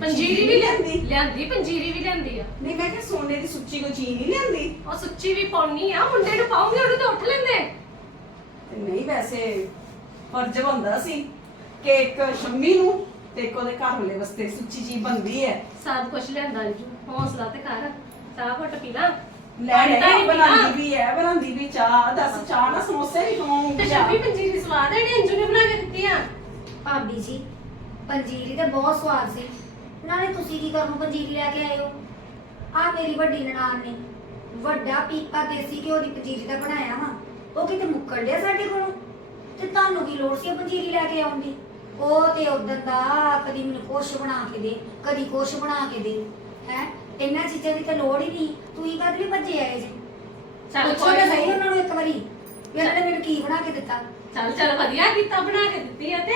ਪੰਜੀਰੀ ਵੀ ਲਿਆਂਦੀ? ਲਿਆਂਦੀ ਪੰਜੀਰੀ ਵੀ ਲਿਆਂਦੀ ਆ। ਨਹੀਂ ਮੈਂ ਕਿ ਸੋਨੇ ਦੀ ਸੁੱਚੀ ਕੋਈ ਚੀਜ਼ ਨਹੀਂ ਲਿਆਂਦੀ? ਉਹ ਸੁੱਚੀ ਵੀ ਪਾਉਣੀ ਆ ਮੁੰਡੇ ਨੂੰ ਪਾਉਂਗੇ ਉਹਨੂੰ ਤਾਂ ਉੱਠ ਲੈਂਦੇ। ਤੇ ਨਹੀਂ ਵੈਸੇ ਫਰਜ਼ ਬੰਦਾ ਸੀ ਕਿ ਇੱਕ ਸ਼ੰਮੀ ਨੂੰ ਤੇ ਇੱਕ ਉਹਦੇ ਘਰ ਵਾਲੇ ਵਾਸਤੇ ਸੁੱਚੀ ਚੀਜ਼ ਬੰਦੀ ਹੈ। ਸਭ ਕੁਝ ਲਿਆਂਦਾ ਅੰਜੂ ਹੌਸਲਾ ਤੇ ਕਰ ਚਾਹ ਘੁੱਟ ਪੀ ਲਾ। ਲੈ ਪਾਣੀ ਤਾਂ ਲੈ। ਨਹੀਂ ਬਣਾਉਂਦੀ। ਵੀ ਹੈ ਬਣਾਉਂਦੀ ਵੀ ਚਾਹ ਦੱਸ ਚਾਹ ਨਾਲ ਸਮੋਸੇ ਵੀ ਤੇ ਖਵਾਉਂਗੀ ਸ਼ੰਮੀ ਪੰਜੀਰੀ ਸਵਾਦ ਹੈ ਜਿਹੜੀ ਅੰਜੂ ਨੇ ਬਣਾ ਕੇ ਦਿੱਤੀ ਆ? ਭਾਬੀ ਜੀ ਪੰਜੀਰੀ ਤੇ ਬਹੁਤ ਸਵਾਦ ਸੀ। ਨਾਲੇ ਤੁਸੀਂ ਕੀ ਕਰਨ ਨੂੰ ਪੰਜੀਰੀ ਲੈ ਕੇ ਆਏ ਹੋ? ਆ ਮੇਰੀ ਵੱਡੀ ਨਨਾਣ ਨੇ। ਵੱਡਾ ਪੀਪਾ ਦੇਸੀ ਘਿਓ ਦੀ ਪੰਜੀਰੀ ਦਾ ਬਣਾਇਆ ਵਾ। ਉਹ ਕਿਤੇ ਮੁੱਕਣ ਡਿਆ ਸਾਡੇ ਕੋਲੋਂ? ਤੇ ਤੁਹਾਨੂੰ ਕੀ ਲੋੜ ਸੀ ਉਹ ਪੰਜੀਰੀ ਲੈ ਕੇ ਆਉਣ ਦੀ? ਉਹ ਤੇ ਉਦੋਂ ਦਾ ਕਦੀ ਮੈਨੂੰ ਕੁਛ ਬਣਾ ਕੇ ਦੇ ਕਦੀ ਕੁਛ ਬਣਾ ਕੇ ਦੇ। ਹੈ? ਇਹਨਾਂ ਚੀਜ਼ਾਂ ਦੀ ਤਾਂ ਲੋੜ ਹੀ ਨਹੀਂ। ਤੂੰ ਹੀ ਕਦ ਵੀ ਭੱਜੇ ਆਏ ਜੀ? ਚੱਲ ਪੁੱਛੋ ਕੋਈ ਤਾਂ। ਸਹੀ ਉਹਨਾਂ ਨੂੰ ਇੱਕ ਵਾਰੀ। ਵੀ ਉਹਨਾਂ ਨੇ ਮੈਨੂੰ ਕੀ ਬਣਾ ਕੇ ਦਿੱਤਾ? ਚੱਲ ਚੱਲ ਵਧੀਆ ਕੀਤਾ ਬਣਾ ਕੇ ਦਿੱਤੀ ਹੈ ਤੇ।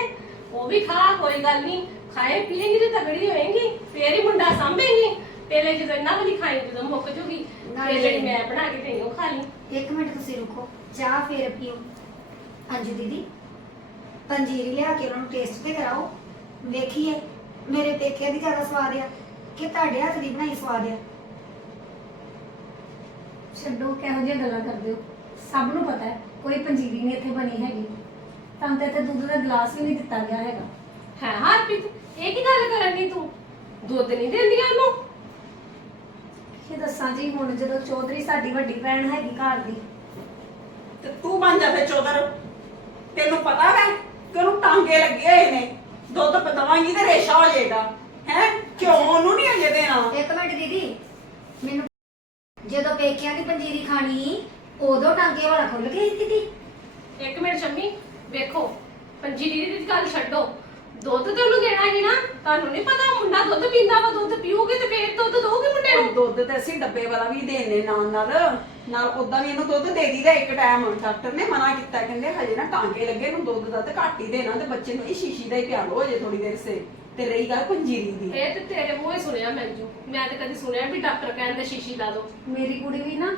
ਉਹ ਵੀ ਖਾ ਕੋਈ ਗੱਲ ਨਹੀਂ। ਖਾਏ ਪੀਏਂਗੀ ਤੇ ਤਗੜੀ ਹੋਏਗੀ। ਫੇਰ ਹੀ ਮੁੰਡਾ ਸਾਂਭੇਗੀ। ਪਹਿਲੇ ਜਦੋਂ ਇਹਨਾਂ ਵਾਲੀ ਖਾਈ ਜਦੋਂ ਮੁੱਕ ਜੂਗੀ। ਤੇ ਜਿਹੜੀ ਮੈਂ ਬਣਾ ਕੇ ਦੇਈ ਉਹ ਖਾ ਲਈ। ਇੱਕ ਮਿੰਟ ਤੁਸੀਂ ਰੁਕੋ। ਚਾਹ ਫੇਰ ਪੀਓ ਅੰਜੂ ਦੀਦੀ ਪੰਜੀਰੀ ਲਿਆ ਕੇ ਉਹਨਾਂ ਨੂੰ ਟੇਸਟ ਤੇ ਕਰਾਓ। ਵੇਖੀਏ ਮੇਰੇ ਪੇਕਿਆਂ ਦੀ ਜ਼ਿਆਦਾ ਸਵਾਦ ਆ ਕਿ ਤੁਹਾਡੇ ਹੱਥ ਦੀ ਬਣਾਈ ਸਵਾਦ ਆ? ਛੱਡੋ ਕਿਹੋ ਜਿਹੀਆਂ ਗੱਲਾਂ ਕਰਦੇ ਹੋ? ਸਭ ਨੂੰ ਪਤਾ ਹੈ ਕੋਈ ਪੰਜੀਰੀ ਨਹੀਂ ਇੱਥੇ ਬਣੀ ਹੈਗੀ। ਤੁਹਾਨੂੰ ਤਾਂ ਇੱਥੇ ਦੁੱਧ ਦਾ ਗਲਾਸ ਵੀ ਨਹੀਂ ਦਿੱਤਾ ਗਿਆ ਹੈਗਾ। ਹੈ ਹਰਪ੍ਰੀਤ ਇਹ ਕੀ ਗੱਲ ਕਰਨ ਦੀ ਤੂੰ? ਦੁੱਧ ਨਹੀਂ ਦਿੰਦੀਆਂ ਉਹਨੂੰ? ਕੀ ਦੱਸਾਂ ਜੀ ਹੁਣ ਜਦੋਂ ਚੌਧਰੀ ਸਾਡੀ ਵੱਡੀ ਭੈਣ ਹੈਗੀ ਘਰ ਦੀ ਤੇ ਤੂੰ ਬਣ ਜਾ ਫੇ ਚੌਧਰ। ਤੈਨੂੰ ਪਤਾ ਹੈ ਕਿ ਉਹਨੂੰ ਟਾਂਗੇ ਲੱਗੇ ਹੋਏ ਨੇ। ਦੁੱਧ ਪਤਵਾਂਗੀ ਤੇ ਰੇਸ਼ਾ ਹੋ ਜਾਏਗਾ। ਹੈ? ਕਿਉਂ ਉਹਨੂੰ ਨਹੀਂ ਅਜੇ ਦੇਣਾ। ਇੱਕ ਮਿੰਟ ਦੀਦੀ ਮੈਨੂੰ ਜਦੋਂ ਪੇਕਿਆਂ ਦੀ ਪੰਜੀਰੀ ਖਾਣੀ ਉਦੋਂ ਟਾਂਕੇ ਵਾਲਾ ਖੁੱਲ ਗਿਆ ਸੀ ਦੀਦੀ। ਇੱਕ ਮਿੰਟ ਸ਼ੰਮੀ ਵੇਖੋ ਪੰਜੀਰੀ ਦੀ ਗੱਲ ਛੱਡੋ। ਦੁੱਧ ਤੇ ਉਹਨੂੰ ਦੇਣਾ ਹੀ ਨਾ ਤੁਹਾਨੂੰ ਨਹੀਂ ਪਤਾ ਮੁੰਡਾ ਦੁੱਧ ਪੀਂਦਾ ਵਾ ਦੁੱਧ ਪੀਊਗੀ ਤੇ ਫੇਰ ਦੁੱਧ ਦੋਗੇ ਮੁੰਡੇ ਨੂੰ? ਦੁੱਧ ਤੇ ਅਸੀਂ ਡੱਬੇ ਵਾਲਾ ਵੀ ਦੇਣੇ ਨਾਲ ਨਾਲ ਨਾਲ ਉਦਾਂ ਵੀ ਇਹਨੂੰ ਦੁੱਧ ਦੇ ਦੀਦਾ ਇੱਕ ਟਾਈਮ ਡਾਕਟਰ ਨੇ ਮਨਾ ਕੀਤਾ ਕਹਿੰਦੇ ਹਜੇ ਨਾ ਟਾਂਕੇ ਲੱਗੇ ਇਹਨੂੰ ਦੁੱਧ ਦਾ ਤੇ ਘੱਟ ਹੀ ਦੇਣਾ ਤੇ ਬੱਚੇ ਨੂੰ ਇਹ ਸ਼ੀਸ਼ੀ ਦਾ ਹੀ ਪਿਆ ਲੋ ਹਜੇ ਥੋੜੀ ਦੇਰ ਸੇ। ਤੇ ਰਹੀ ਗੱਲ ਪੰਜੀਰੀ ਦੀ। ਇਹ ਤੇ ਤੇਰੇ ਮੂੰਹੇ ਸੁਣਿਆ ਮੈਂਜੂ ਮੈਂ ਤੇ ਕਦੀ ਸੁਣਿਆ ਵੀ ਡਾਕਟਰ ਕਹਿੰਦੇ ਸ਼ੀਸ਼ੀ ਲਾ ਦੋ। ਮੇਰੀ ਕੁੜੀ ਵੀ ਨਾ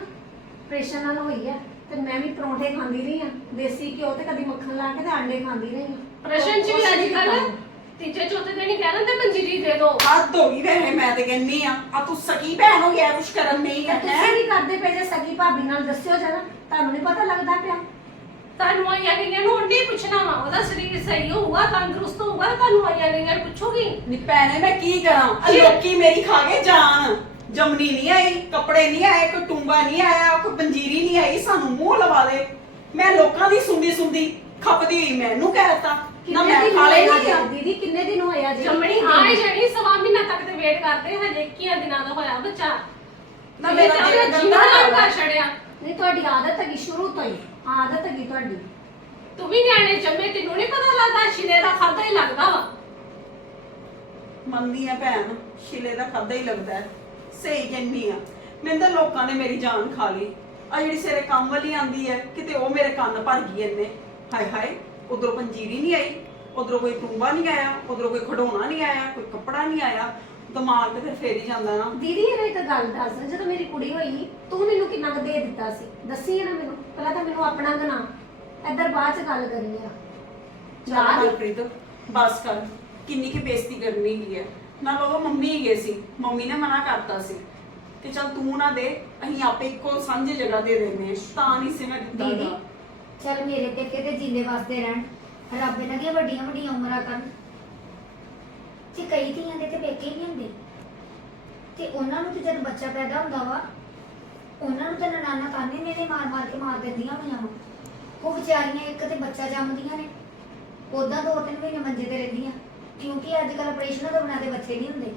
ਪ੍ਰੈਸ਼ਰ ਨਾਲ ਹੋਈ ਹੈ ਤੇ ਮੈਂ ਵੀ ਪਰੌਂਠੇ ਖਾਂਦੀ ਰਹੀ ਆ। ਦੇਸੀ ਘਿਓ ਤੇ ਕਦੀ ਮੱਖਣ ਲਾ ਕੇ ਤੇ ਆਂਡੇ ਖਾਂਦੀ ਰਹੀ ਆ। ਪ੍ਰਸ਼ਨ ਚ ਵੀ ਅੱਜ ਕੱਲ ਤੀਜੇ ਚੌਥੇ ਦਿਨ ਹੀ ਕਹਿ ਦਿੰਦੇ ਪੰਜੀਰੀ ਦੇ ਦੋ। ਹੱਦ ਹੋ ਗਈ ਵੈਸੇ ਮੈਂ ਤੇ ਕਹਿੰਨੀ ਆ ਆ ਤੂੰ ਸਕੀ ਭੈਣ ਹੋ ਗਿਆ ਕੁਛ ਕਰਨ ਨਹੀਂ ਹੈ ਤੁਸੀਂ ਕੀ ਕਰਦੇ ਪਏ ਜੇ ਸਗੀ ਭਾਬੀ ਨਾਲ ਦੱਸਿਓ ਜਰਾ ਤੁਹਾਨੂੰ ਨਹੀਂ ਪਤਾ ਲੱਗਦਾ ਪਿਆ। ਤੁਹਾਨੂੰ ਆਈਆਂ ਗਈਆਂ ਨੂੰ ਉਹਨੇ ਪੁੱਛਣਾ ਵਾ ਉਹਦਾ ਸਰੀਰ ਸਹੀ ਹੋਊਗਾ ਤੰਦਰੁਸਤ ਹੋਊਗਾ ਤੁਹਾਨੂੰ ਆਈਆਂ ਗਈਆਂ ਨੂੰ ਪੁੱਛੋਗੀ। ਨੀ ਭੈਣੇ ਮੈਂ ਕੀ ਕਰਾਂ? ਆ ਲੋਕੀ ਮੇਰੀ ਖਾ ਕੇ ਜਾਨ ਜਮਨੀ ਨਹੀਂ ਆਈ ਕੱਪੜੇ ਨਹੀਂ ਆਏ ਕੋਈ ਟੁੰਬਾ ਨਹੀਂ ਆਇਆ ਕੋਈ ਪੰਜੀਰੀ ਨਹੀਂ ਆਈ ਸਾਨੂੰ ਮੂੰਹ ਲਵਾ ਦੇ। ਮੈਂ ਲੋਕਾਂ ਦੀ ਸੁਣਦੀ ਸੁਣਦੀ ਖਪਦੀ ਹੋਈ ਮੈਨੂੰ ਕਹਿਤਾ ਕਿੰਨੇ ਦਿਨ ਹੋਏ ਆ ਦੀਦੀ ਕਿੰਨੇ ਦਿਨ ਹੋਏ ਆ ਜੀ? ਜੰਮਣੀ ਆਏ ਜਣੀ ਸਵਾ ਮਹੀਨਾ ਤੱਕ ਤੇ ਵੇਟ ਕਰਦੇ ਹਜੇ 21 ਦਿਨਾਂ ਦਾ ਹੋਇਆ ਬੱਚਾ। ਨਾ ਇਹ ਮੇਰਾ ਤਾਂ ਦਿਲ ਉਹਦਾ ਗੰਦਾ ਜੀਣਾ ਹੋਇਆ। ਕਰ ਛੜਿਆ ਨਹੀਂ ਤੁਹਾਡੀ ਆਦਤ ਹੈਗੀ ਸ਼ੁਰੂ ਤੋਂ ਹੀ। ਆਦਤ ਹੈਗੀ ਤੁਹਾਡੀ। ਤੂੰ ਵੀ ਨਿਆਣੇ ਜੰਮੇ ਤੈਨੂੰ ਨਹੀਂ ਪਤਾ ਲੱਗਦਾ ਸ਼ਿਲੇ ਦਾ ਖਾਦਾ ਹੀ ਲੱਗਦਾ ਵਾ। ਮੰਨਦੀ ਆ ਭੈਣ ਸ਼ਿਲੇ ਦਾ ਖਾਦਾ ਹੀ ਲੱਗਦਾ ਹੈ। ਸਹੀ ਕਹਿੰਨੀ ਆ। ਮੈਨੂੰ ਤਾਂ ਲੋਕਾਂ ਨੇ ਮੇਰੀ ਜਾਨ ਖਾ ਲਈ। ਆ ਜਿਹੜੀ ਸਿਰੇ ਕੰਮ ਵਾਲੀ ਆਂਦੀ ਹੈ ਕਿਤੇ ਉਹ ਮੇਰੇ ਕੰਨ ਭਰ ਗਈ ਇਹਨੇ ਹਾਏ ਹਾਏ। ਉਧਰੋਂ ਪੰਜੀਰੀ ਨਹੀਂ ਆਈ ਉਧਰੋਂ ਕੋਈ ਟੂੰਬਾ ਨਹੀਂ ਆਇਆ ਉਧਰੋਂ ਕੋਈ ਖਡੋਣਾ ਨਹੀਂ ਆਇਆ ਕੋਈ ਕੱਪੜਾ ਨਹੀਂ ਆਇਆ ਦਿਮਾਗ ਤੇ ਫਿਰ ਫੇਰ ਹੀ ਜਾਂਦਾ ਨਾ। ਦੀਦੀ ਇਹਨੂੰ ਇੱਕ ਗੱਲ ਦੱਸ ਜਦੋਂ ਮੇਰੀ ਕੁੜੀ ਹੋਈ ਤੂੰ ਮੈਨੂੰ ਕਿੰਨਾ ਕੁ ਦੇ ਦਿੱਤਾ ਸੀ? ਦੱਸੀ ਨਾ ਮੈਨੂੰ ਪਹਿਲਾਂ ਤਾਂ ਮੈਨੂੰ ਆਪਣਾ ਗਨਾ ਇੱਧਰ ਬਾਅਦ ਚ ਗੱਲ ਕਰਨੀ ਆ। ਚੱਲ ਯਾਦ ਮਨਪ੍ਰੀਤ ਬਸ ਕਰ। ਕਿੰਨੀ ਕੀ ਬੇਇੱਜ਼ਤੀ ਕਰਨੀ ਹੈਗੀ ਹੈ ਨਾਲ ਉਹ ਮੰਮੀ ਹੀ ਗਏ ਸੀ ਮੰਮੀ ਨੇ ਮਨਾ ਕਰਤਾ ਸੀ। ਕਿ ਚੱਲ ਤੂੰ ਨਾ ਦੇ ਅਸੀਂ ਆਪੇ ਇੱਕੋ ਸਾਂਝੀ ਜਗ੍ਹਾ ਦੇ ਹਾਂ। ਤਾਂ ਨਹੀਂ ਸੀ ਮੈਂ ਦਿੱਤਾ ਦੀਦੀ। ਚੱਲ ਮੇਰੇ ਪੇਕੇ ਤੇ ਜਿੰਦੇ ਵਸਦੇ ਰਹਿਣ? ਰੱਬ ਇਹਨਾਂ ਦੀਆਂ ਵੱਡੀਆਂ ਵੱਡੀਆਂ ਉਮਰਾਂ ਕਰਨ। ਤੇ ਕਈ ਧੀਆਂ ਦੇ ਤੇ ਪੇਕੇ ਨਹੀਂ ਹੁੰਦੇ। ਤੇ ਉਹਨਾਂ ਨੂੰ ਤੇ ਜਦ ਬੱਚਾ ਪੈਦਾ ਹੁੰਦਾ ਵਾ, ਉਹਨਾਂ ਨੂੰ ਤਾਂ ਨਨਾਨਾ ਤਾਨੇ ਮੇਰੇ ਮਾਰ ਮਾਰ ਕੇ ਮਾਰ ਦਿੰਦੀਆਂ ਹੋਈਆਂ ਵਾ। ਉਹ ਵਿਚਾਰੀਆਂ ਇੱਕ ਤੇ ਬੱਚਾ ਜੰਮਦੀਆਂ ਨੇ। ਉਦਾਂ ਦੋ ਤਿੰਨ ਮਹੀਨੇ ਮੰਜੇ ਤੇ ਰਹਿੰਦੀਆਂ। ਕਿਉਂਕਿ ਅੱਜ ਕੱਲ ਆਪਰੇਸ਼ਨ ਤੋਂ ਬਿਨਾਂ ਦੇ ਬੱਚੇ ਨਹੀਂ ਹੁੰਦੇ।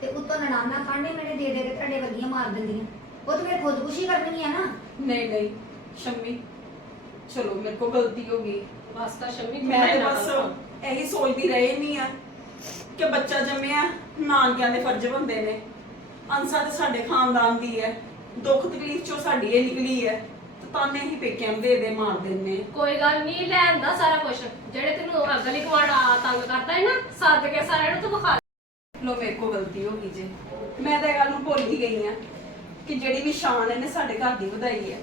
ਤੇ ਉੱਤੋਂ ਨਨਾਨਾ ਤਾਨੇ ਮੇਰੇ ਦੇ ਦੇ ਕੇ ਤੁਹਾਡੇ ਵਰਗੀਆਂ ਮਾਰ ਦਿੰਦੀਆਂ। ਉਹ ਤੇ ਮੇਰੇ ਖੁਦਕੁਸ਼ੀ ਕਰਨੀ ਆ ਨਾ। ਨਹੀਂ ਨਹੀਂ, ਸ਼ੰਮੀ। ਚਲੋ ਮੇਰੇ ਕੋਲ ਗਲਤੀ ਹੋ ਗਈ। ਬਸ ਤਾਂ ਸ਼ੰਮੀ ਤੂੰ ਮੈਂ ਤੇ ਨਾ ਬਸ ਕਰ। ਇਹੀ ਸੋਚਦੀ ਰਹੀ ਨਹੀਂ ਆ ਕਿ ਬੱਚਾ ਜੰਮਿਆ ਨਾਨਕਿਆਂ ਦੇ ਫਰਜ਼ ਬੰਦੇ ਨੇ। ਅੰਸਾ ਤੇ ਸਾਡੇ ਖਾਨਦਾਨ ਦੀ ਹੈ। ਦੁੱਖ ਤਕਲੀਫ ਚੋਂ ਸਾਡੀ ਇਹ ਨਿਕਲੀ ਹੈ। ਤੇ ਤਾਨੇ ਹੀ ਪੇਕਿਆਂ ਨੂੰ ਦੇ ਦੇ ਮਾਰ ਦਿੰਨੇ ਕੋਈ ਗੱਲ ਨਹੀਂ ਲੈਂਦਾ ਸਾਰਾ ਕੁਝ ਜਿਹੜੇ ਤੈਨੂੰ ਅਗਲੀ ਕਵਾੜਾ ਤੰਗ ਕਰਦਾ ਹੈ ਨਾ ਸੱਦ ਕੇ ਸਾਰਿਆਂ ਨੂੰ ਤੂੰ ਵਿਖਾ ਲੋ ਮੇਰੇ ਕੋਲ ਗਲਤੀ ਹੋ ਗਈ ਜੇ। ਮੈਂ ਤਾਂ ਇਹ ਗੱਲ ਨੂੰ ਭੁੱਲ ਹੀ ਗਈ ਆ ਕਿ ਜਿਹੜੀ ਵੀ ਸ਼ਾਨ ਇਹਨੇ ਸਾਡੇ ਘਰ ਦੀ ਵਧਾਈ ਹੈ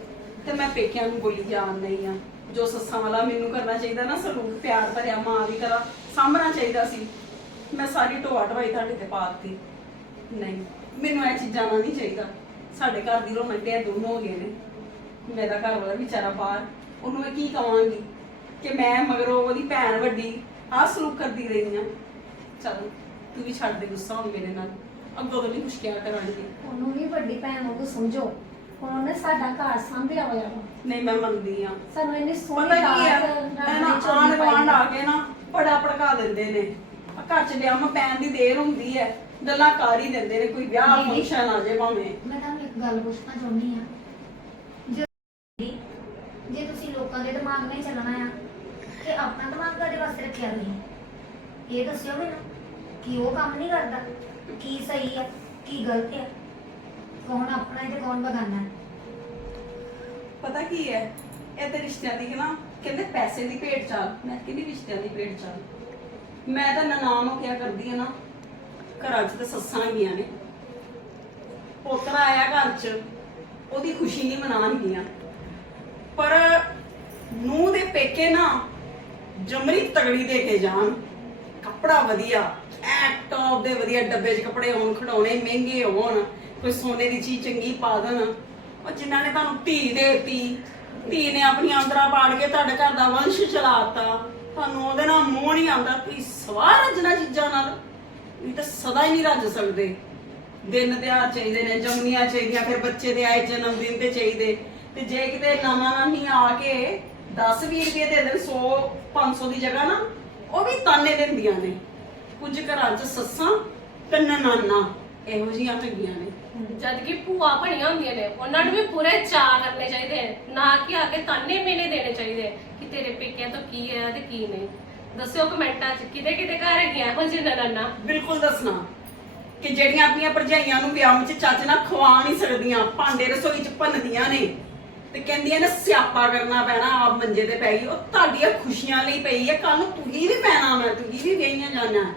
ਤੇ ਮੈਂ ਪੇਕਿਆਂ ਨੂੰ ਬੋਲੀ ਜਾਣ ਨਹੀਂ ਆ। ਜੋ ਸੱਸਾਂ ਵਾਲਾ ਮੈਨੂੰ ਕਰਨਾ ਚਾਹੀਦਾ ਨਾ, ਸਲੂਕ, ਪਿਆਰ ਭਰਿਆ ਮਾਂ ਦੀ ਤਰ੍ਹਾਂ ਸਾਂਭਣਾ ਚਾਹੀਦਾ ਸੀ। ਮੈਂ ਸਾਰੀ ਢੋਆ ਢਵਾਈ ਤੁਹਾਡੇ ਤੇ ਪਾਤੀ। ਨਹੀਂ, ਮੈਨੂੰ ਇਹ ਚੀਜ਼ਾਂ ਨਾਲ ਨਹੀਂ ਚਾਹੀਦਾ। ਸਾਡੇ ਘਰ ਦੀ ਰੋਮੰਟਿਆ ਦੋਨੋਂ ਹੋ ਗਏ ਨੇ। ਮੇਰਾ ਘਰ ਵਾਲਾ ਵਿਚਾਰਾ ਬਾਹਰ, ਉਹਨੂੰ ਮੈਂ ਕੀ ਕਵਾਂਗੀ? ਕਿ ਮੈਂ ਮਗਰੋਂ ਉਹਦੀ ਭੈਣ ਵੱਡੀ ਆਹ ਸਲੂਕ ਕਰਦੀ ਰਹੀ ਆ। ਚੱਲ, ਤੂੰ ਵੀ ਛੱਡ ਦੇ, ਗੁੱਸਾ ਹੁਣ ਮੇਰੇ ਨਾਲ। ਅੱਗੋਂ ਤੋਂ ਨਹੀਂ ਕੁਛ ਕਿਹਾ ਕਰਾਂਗੇ। ਉਹਨੂੰ ਵੀ ਵੱਡੀ ਭੈਣ ਨੂੰ ਸਮਝੋ। ਉਹਨੇ ਸਾਡਾ ਘਰ ਸੰਭਿਆ ਹੋਇਆ ਵਾ। ਨਹੀਂ ਮੈਂ ਮੰਨਦੀ ਆ। ਸਾਨੂੰ ਇੰਨੀ ਪਤਾ ਸੋਹਣੀ ਕੀ ਆ ਇਹ ਨਾ ਆਣ ਗਵਾਂਡ ਆ ਕੇ ਨਾ ਬੜਾ ਭੜਕਾ ਦਿੰਦੇ ਨੇ। ਆ ਘਰ ਚ ਲਿਆਮ ਪੈਣ ਦੀ ਦੇਰ ਹੁੰਦੀ ਹੈ ਗੱਲਾਂ ਕਰ ਹੀ ਦਿੰਦੇ ਨੇ ਕੋਈ ਵਿਆਹ ਦੀਦੀ। ਫੰਕਸ਼ਨ ਆ ਜੇ ਭਾਵੇਂ। ਮੈਂ ਤੁਹਾਨੂੰ ਇੱਕ ਗੱਲ ਪੁੱਛਣਾ ਚਾਹੁੰਦੀ ਆ। ਜੇ ਜੇ ਤੁਸੀਂ ਲੋਕਾਂ ਦੇ ਦਿਮਾਗ ਨਹੀਂ ਚੱਲਣਾ ਆ ਤੇ ਆਪਣਾ ਦਿਮਾਗ ਕਾਦੇ ਵਾਸਤੇ ਰੱਖਿਆ ਤੁਸੀਂ? ਇਹ ਦੱਸਿਓ ਮੈਨੂੰ ਕਿ ਉਹ ਕੰਮ ਨਹੀਂ ਕਰਦਾ ਕੀ ਸਹੀ ਆ ਕੀ ਗਲਤ ਆ? ਕੌਣ ਆਪਣਾ ਹੈ ਤੇ ਕੌਣ ਬਗਾਨਾ ਹੈ? ਪਤਾ ਕੀ ਹੈ? ਇਹ ਤੇ ਰਿਸ਼ਤਿਆਂ ਦੀ ਨਾ ਕਹਿੰਦੇ ਪੈਸੇ ਦੀ ਭੇਡ ਚਾਲ। ਮੈਂ ਕਹਿੰਦੀ ਰਿਸ਼ਤਿਆਂ ਦੀ ਭੇਡ ਚਾਲ। ਮੈਂ ਤਾਂ ਨਨਾਣ ਹੋ ਕਿਆ ਕਰਦੀ ਆ ਨਾ, ਘਰਾਂ 'ਚ ਤਾਂ ਸੱਸਾਂ ਹੈਗੀਆਂ ਨੇ। ਪੋਤਰਾ ਆਇਆ ਘਰ 'ਚ, ਉਹਦੀ ਖੁਸ਼ੀ ਨਹੀਂ ਮਨਾਉਣਗੀਆਂ ਪਰ ਨੂੰ ਦੇ ਪੇਕੇ ਨਾ ਜਮਰੀ ਤਗੜੀ ਦੇ ਕੇ ਜਾਣ। ਕੱਪੜਾ ਵਧੀਆ, ਐ ਟੌਪ ਦੇ ਵਧੀਆ ਡੱਬੇ 'ਚ ਕੱਪੜੇ ਹੋਣ ਖਿਡੌਣੇ ਮਹਿੰਗੇ ਹੋਣ। ਕੋਈ ਸੋਨੇ ਦੀ ਚੀਜ਼ ਚੰਗੀ ਪਾ ਦੇਣ। ਉਹ ਜਿਨ੍ਹਾਂ ਨੇ ਤੁਹਾਨੂੰ ਧੀ ਦੇਤੀ, ਧੀ ਨੇ ਆਪਣੀਆਂ ਅੰਦਰਾਂ ਪਾੜ ਕੇ ਤੁਹਾਡੇ ਘਰ ਦਾ ਵੰਸ਼ ਚਲਾਤਾ ਤੁਹਾਨੂੰ ਉਹਦੇ ਨਾਲ ਮੋਹ ਨਹੀਂ ਆਉਂਦਾ, ਤੁਸੀਂ ਸਵਾਹ ਰੱਜਣਾ ਚੀਜ਼ਾਂ ਨਾਲ। ਇਹ ਤਾਂ ਸਦਾ ਹੀ ਨਹੀਂ ਰੱਜ ਸਕਦੇ। ਦਿਨ ਤਿਉਹਾਰ ਚਾਹੀਦੇ ਨੇ ਜੰਮੀਆਂ ਚਾਹੀਦੀਆਂ, ਫਿਰ ਬੱਚੇ ਦੇ ਆਏ ਜਨਮ ਦਿਨ ਤੇ ਚਾਹੀਦੇ। ਤੇ ਜੇ ਕਿਤੇ ਨਵਾਂ ਨਹੀਂ ਆ ਕੇ 10 20 ਰੁਪਏ ਦੇ ਦੇਣ 100 500 ਦੀ ਜਗ੍ਹਾ ਨਾ, ਉਹ ਵੀ ਤਾਨੇ ਦਿੰਦੀਆਂ ਨੇ। ਕੁਝ ਘਰਾਂ 'ਚ ਸੱਸਾਂ ਤੇ ਨਨਾਨਾ ਇਹੋ ਜਿਹੀਆਂ ਹੈਗੀਆਂ ਨੇ। ਜਦ ਕਿ ਭੂਆ ਬਣੀਆਂ ਹੁੰਦੀਆਂ ਨੇ, ਉਹਨਾਂ ਨੂੰ ਵੀ ਪੂਰੇ ਚਾਅ ਕਰਨੇ ਚਾਹੀਦੇ ਨੇ ਨਾ ਕਿ ਆ ਕੇ ਤਾਨੇ ਮੇਨੇ ਦੇਣੇ ਚਾਹੀਦੇ ਕਿ ਤੇਰੇ ਪੇਕਿਆਂ ਤੋਂ ਕੀ ਹੈ ਤੇ ਕੀ ਨਹੀਂ। ਦੱਸਿਓ ਕਮੈਂਟਾਂ 'ਚ, ਕਿਤੇ ਕਿਤੇ ਘਰ ਹੈਗੀਆਂ ਇਹੋ ਜਿਹੇ ਨਨਾਨਾ ਬਿਲਕੁਲ ਦੱਸਣਾ ਕਿ ਜਿਹੜੀਆਂ ਆਪਣੀਆਂ ਭਰਜਾਈਆਂ ਨੂੰ ਵਿਆਹ ਵਿੱਚ ਚੱਜ ਨਾਲ ਖਵਾ ਨਹੀਂ ਸਕਦੀਆਂ, ਭਾਂਡੇ ਰਸੋਈ 'ਚ ਭੰਨਦੀਆਂ ਨੇ ਤੇ ਕਹਿੰਦੀਆਂ ਨੇ ਸਿਆਪਾ ਕਰਨਾ ਪੈਣਾ, ਆਪ ਮੰਜੇ ਤੇ ਪੈ ਗਈ, ਉਹ ਤੁਹਾਡੀਆਂ ਖੁਸ਼ੀਆਂ ਲਈ ਪਈ ਹੈ ਕੱਲ ਨੂੰ ਤੁਸੀਂ ਵੀ ਪੈਣਾ ਮੈਂ ਤੁਸੀਂ ਵੀ ਵਿਆਹੀਆਂ ਜਾਣਾ। ਹੈ।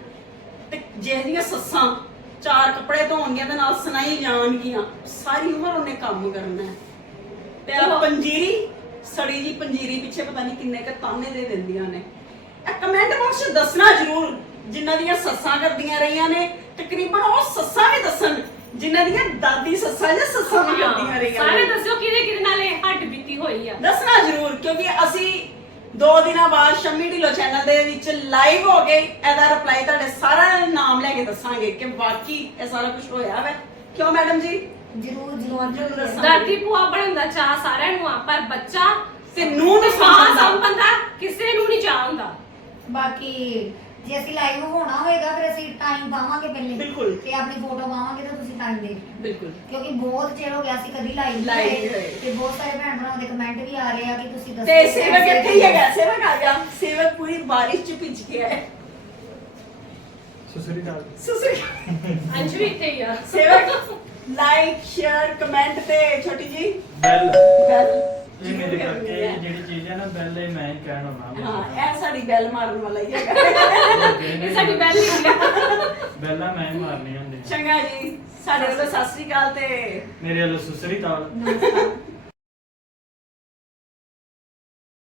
ਤੇ ਜਿਹੜੀਆਂ ਸੱਸਾਂ ਚਾਰ ਕੱਪੜੇ ਧੋਣਗੀਆਂ ਤੇ ਨਾਲ ਸੁਣਾਈ ਜਾਣਗੀਆਂ। ਸਾਰੀ ਉਮਰ ਉਹਨੇ ਕੰਮ ਕਰਨਾ ਹੈ। ਤੇ ਆ ਪੰਜੀਰੀ ਸੜੀ ਜੀ ਪੰਜੀਰੀ ਪਿੱਛੇ ਪਤਾ ਨਹੀਂ ਕਿੰਨੇ ਕ ਤਾਨੇ ਦੇ ਦਿੰਦੀਆਂ ਨੇ। ਇਹ ਕਮੈਂਟ ਬਾਕਸ 'ਚ ਦੱਸਣਾ ਜ਼ਰੂਰ ਜਿਨ੍ਹਾਂ ਦੀਆਂ ਸੱਸਾਂ ਕਰਦੀਆਂ ਰਹੀਆਂ ਨੇ। ਤਕਰੀਬਨ ਉਹ ਸੱਸਾਂ ਵੀ ਦੱਸਣ ਜਿਨ੍ਹਾਂ ਦੀਆਂ ਦਾਦੀ ਸੱਸਾਂ ਜਾਂ ਸੱਸਾਂ ਵੀ ਕਰਦੀਆਂ ਰਹੀਆਂ ਸਾਰੇ ਨੇ। ਦੱਸਿਓ ਕਿਹਦੇ ਕਿਹਦੇ ਨਾਲ ਇਹ ਹੱਡ ਬੀਤੀ ਹੋਈ ਆ। ਦੱਸਣਾ ਜ਼ਰੂਰ ਕਿਉਂਕਿ ਅਸੀਂ ਦੋ ਦਿਨਾਂ ਬਾਅਦ ਸ਼ਮੀ ਢਿੱਲੋਂ ਚੈਨਲ ਦੇ ਵਿੱਚ ਲਾਈਵ ਹੋ ਗਏ ਇਹਦਾ ਰਿਪਲਾਈ ਤੁਹਾਡੇ ਸਾਰਿਆਂ ਦੇ ਨਾਮ ਲੈ ਕੇ ਦੱਸਾਂਗੇ ਕਿ ਵਾਕਈ ਇਹ ਸਾਰਾ ਕੁਝ ਹੋਇਆ ਵਾ ਕਿਉਂ ਮੈਡਮ ਜੀ ਜਰੂਰ ਜ਼ਰੂਰ ਜਰੂਰ ਦੱਸਾਂ। ਦਾਦੀ ਭੂਆ ਬਣਨ ਦਾ ਚਾਹ ਸਾਰਿਆਂ ਨੂੰ ਆ ਪਰ ਬੱਚਾ ਤੇ ਨੂੰਹ ਨੂੰ ਮਾਂ ਸੰਭਾਲਦਾ। ਸੰਬੰਧਾ ਕਿਸੇ ਨੂੰ ਨਹੀਂ ਚਾਹ ਹੁੰਦਾ ਬਾਕੀ ਜੇ ਅਸੀਂ ਲਾਈਵ ਹੋਣਾ ਹੋਏਗਾ ਫਿਰ ਅਸੀਂ ਟਾਈਮ ਪਾਵਾਂਗੇ ਪਹਿਲੇ। ਬਿਲਕੁਲ। ਤੇ ਆਪਣੀ ਫੋਟੋ ਪਾਵਾਂਗੇ ਤਾਂ ਤੁਸੀਂ ਟਾਈਮ ਦੇ ਬਿਲਕੁਲ। ਕਿਉਂਕਿ ਬਹੁਤ ਚਿਰ ਹੋ ਗਿਆ ਸੀ ਕਦੀ ਲਾਈਵ Live ਨਹੀਂ ਹੋਏ। ਤੇ ਬਹੁਤ ਸਾਰੇ ਭੈਣ ਭਰਾਵਾਂ ਦੇ ਕਮੈਂਟ ਵੀ ਆ ਰਹੇ ਆ ਕਿ ਤੁਸੀਂ ਦੱਸੋ ਤੇ ਸੇਵਕ ਇੱਥੇ ਹੀ ਹੈਗਾ ਸੇਵਕ ਆ ਗਿਆ। ਸੇਵਕ ਪੂਰੀ ਬਾਰਿਸ਼ ਚ ਭਿੱਜ ਗਿਆ ਹੈ। ਸੁਸਰੀ ਨਾਲ। ਸੁਸਰੀ ਵੀ ਇੱਥੇ ਹੀ ਆ। ਸੇਵਕ ਲਾਈਕ ਸ਼ੇਅਰ ਕਮੈਂਟ ਤੇ ਛੋਟੀ ਜੀ। ਬੈਲ ਬੈਲ ਇਹ ਮੇਰੇ ਕਰਕੇ ਇਹ ਜਿਹੜੀ ਚੀਜ਼ ਹੈ ਨਾ ਬੈਲ ਇਹ ਮੈਂ ਹੀ ਕਹਿਣ ਹੋਣਾ ਹਾਂ ਇਹ ਸਾਡੀ ਬੈਲ ਮਾਰਨ ਵਾਲਾ ਹੀ ਹੈਗਾ। ਇਹ ਸਾਡੀ ਬੈਲ ਨਹੀਂ ਆ। ਬੈਲਾਂ ਮੈਂ ਹੀ ਮਾਰਨੀ ਹੁੰਦੀ ਚੰਗਾ ਜੀ ਸਾਡੇ ਵੱਲੋਂ ਸਤਿ ਸ੍ਰੀ ਅਕਾਲ ਤੇ ਮੇਰੇ ਵੱਲੋਂ ਸੁਸਰੀ ਤਾਲ ਨਮਸਕਾਰ।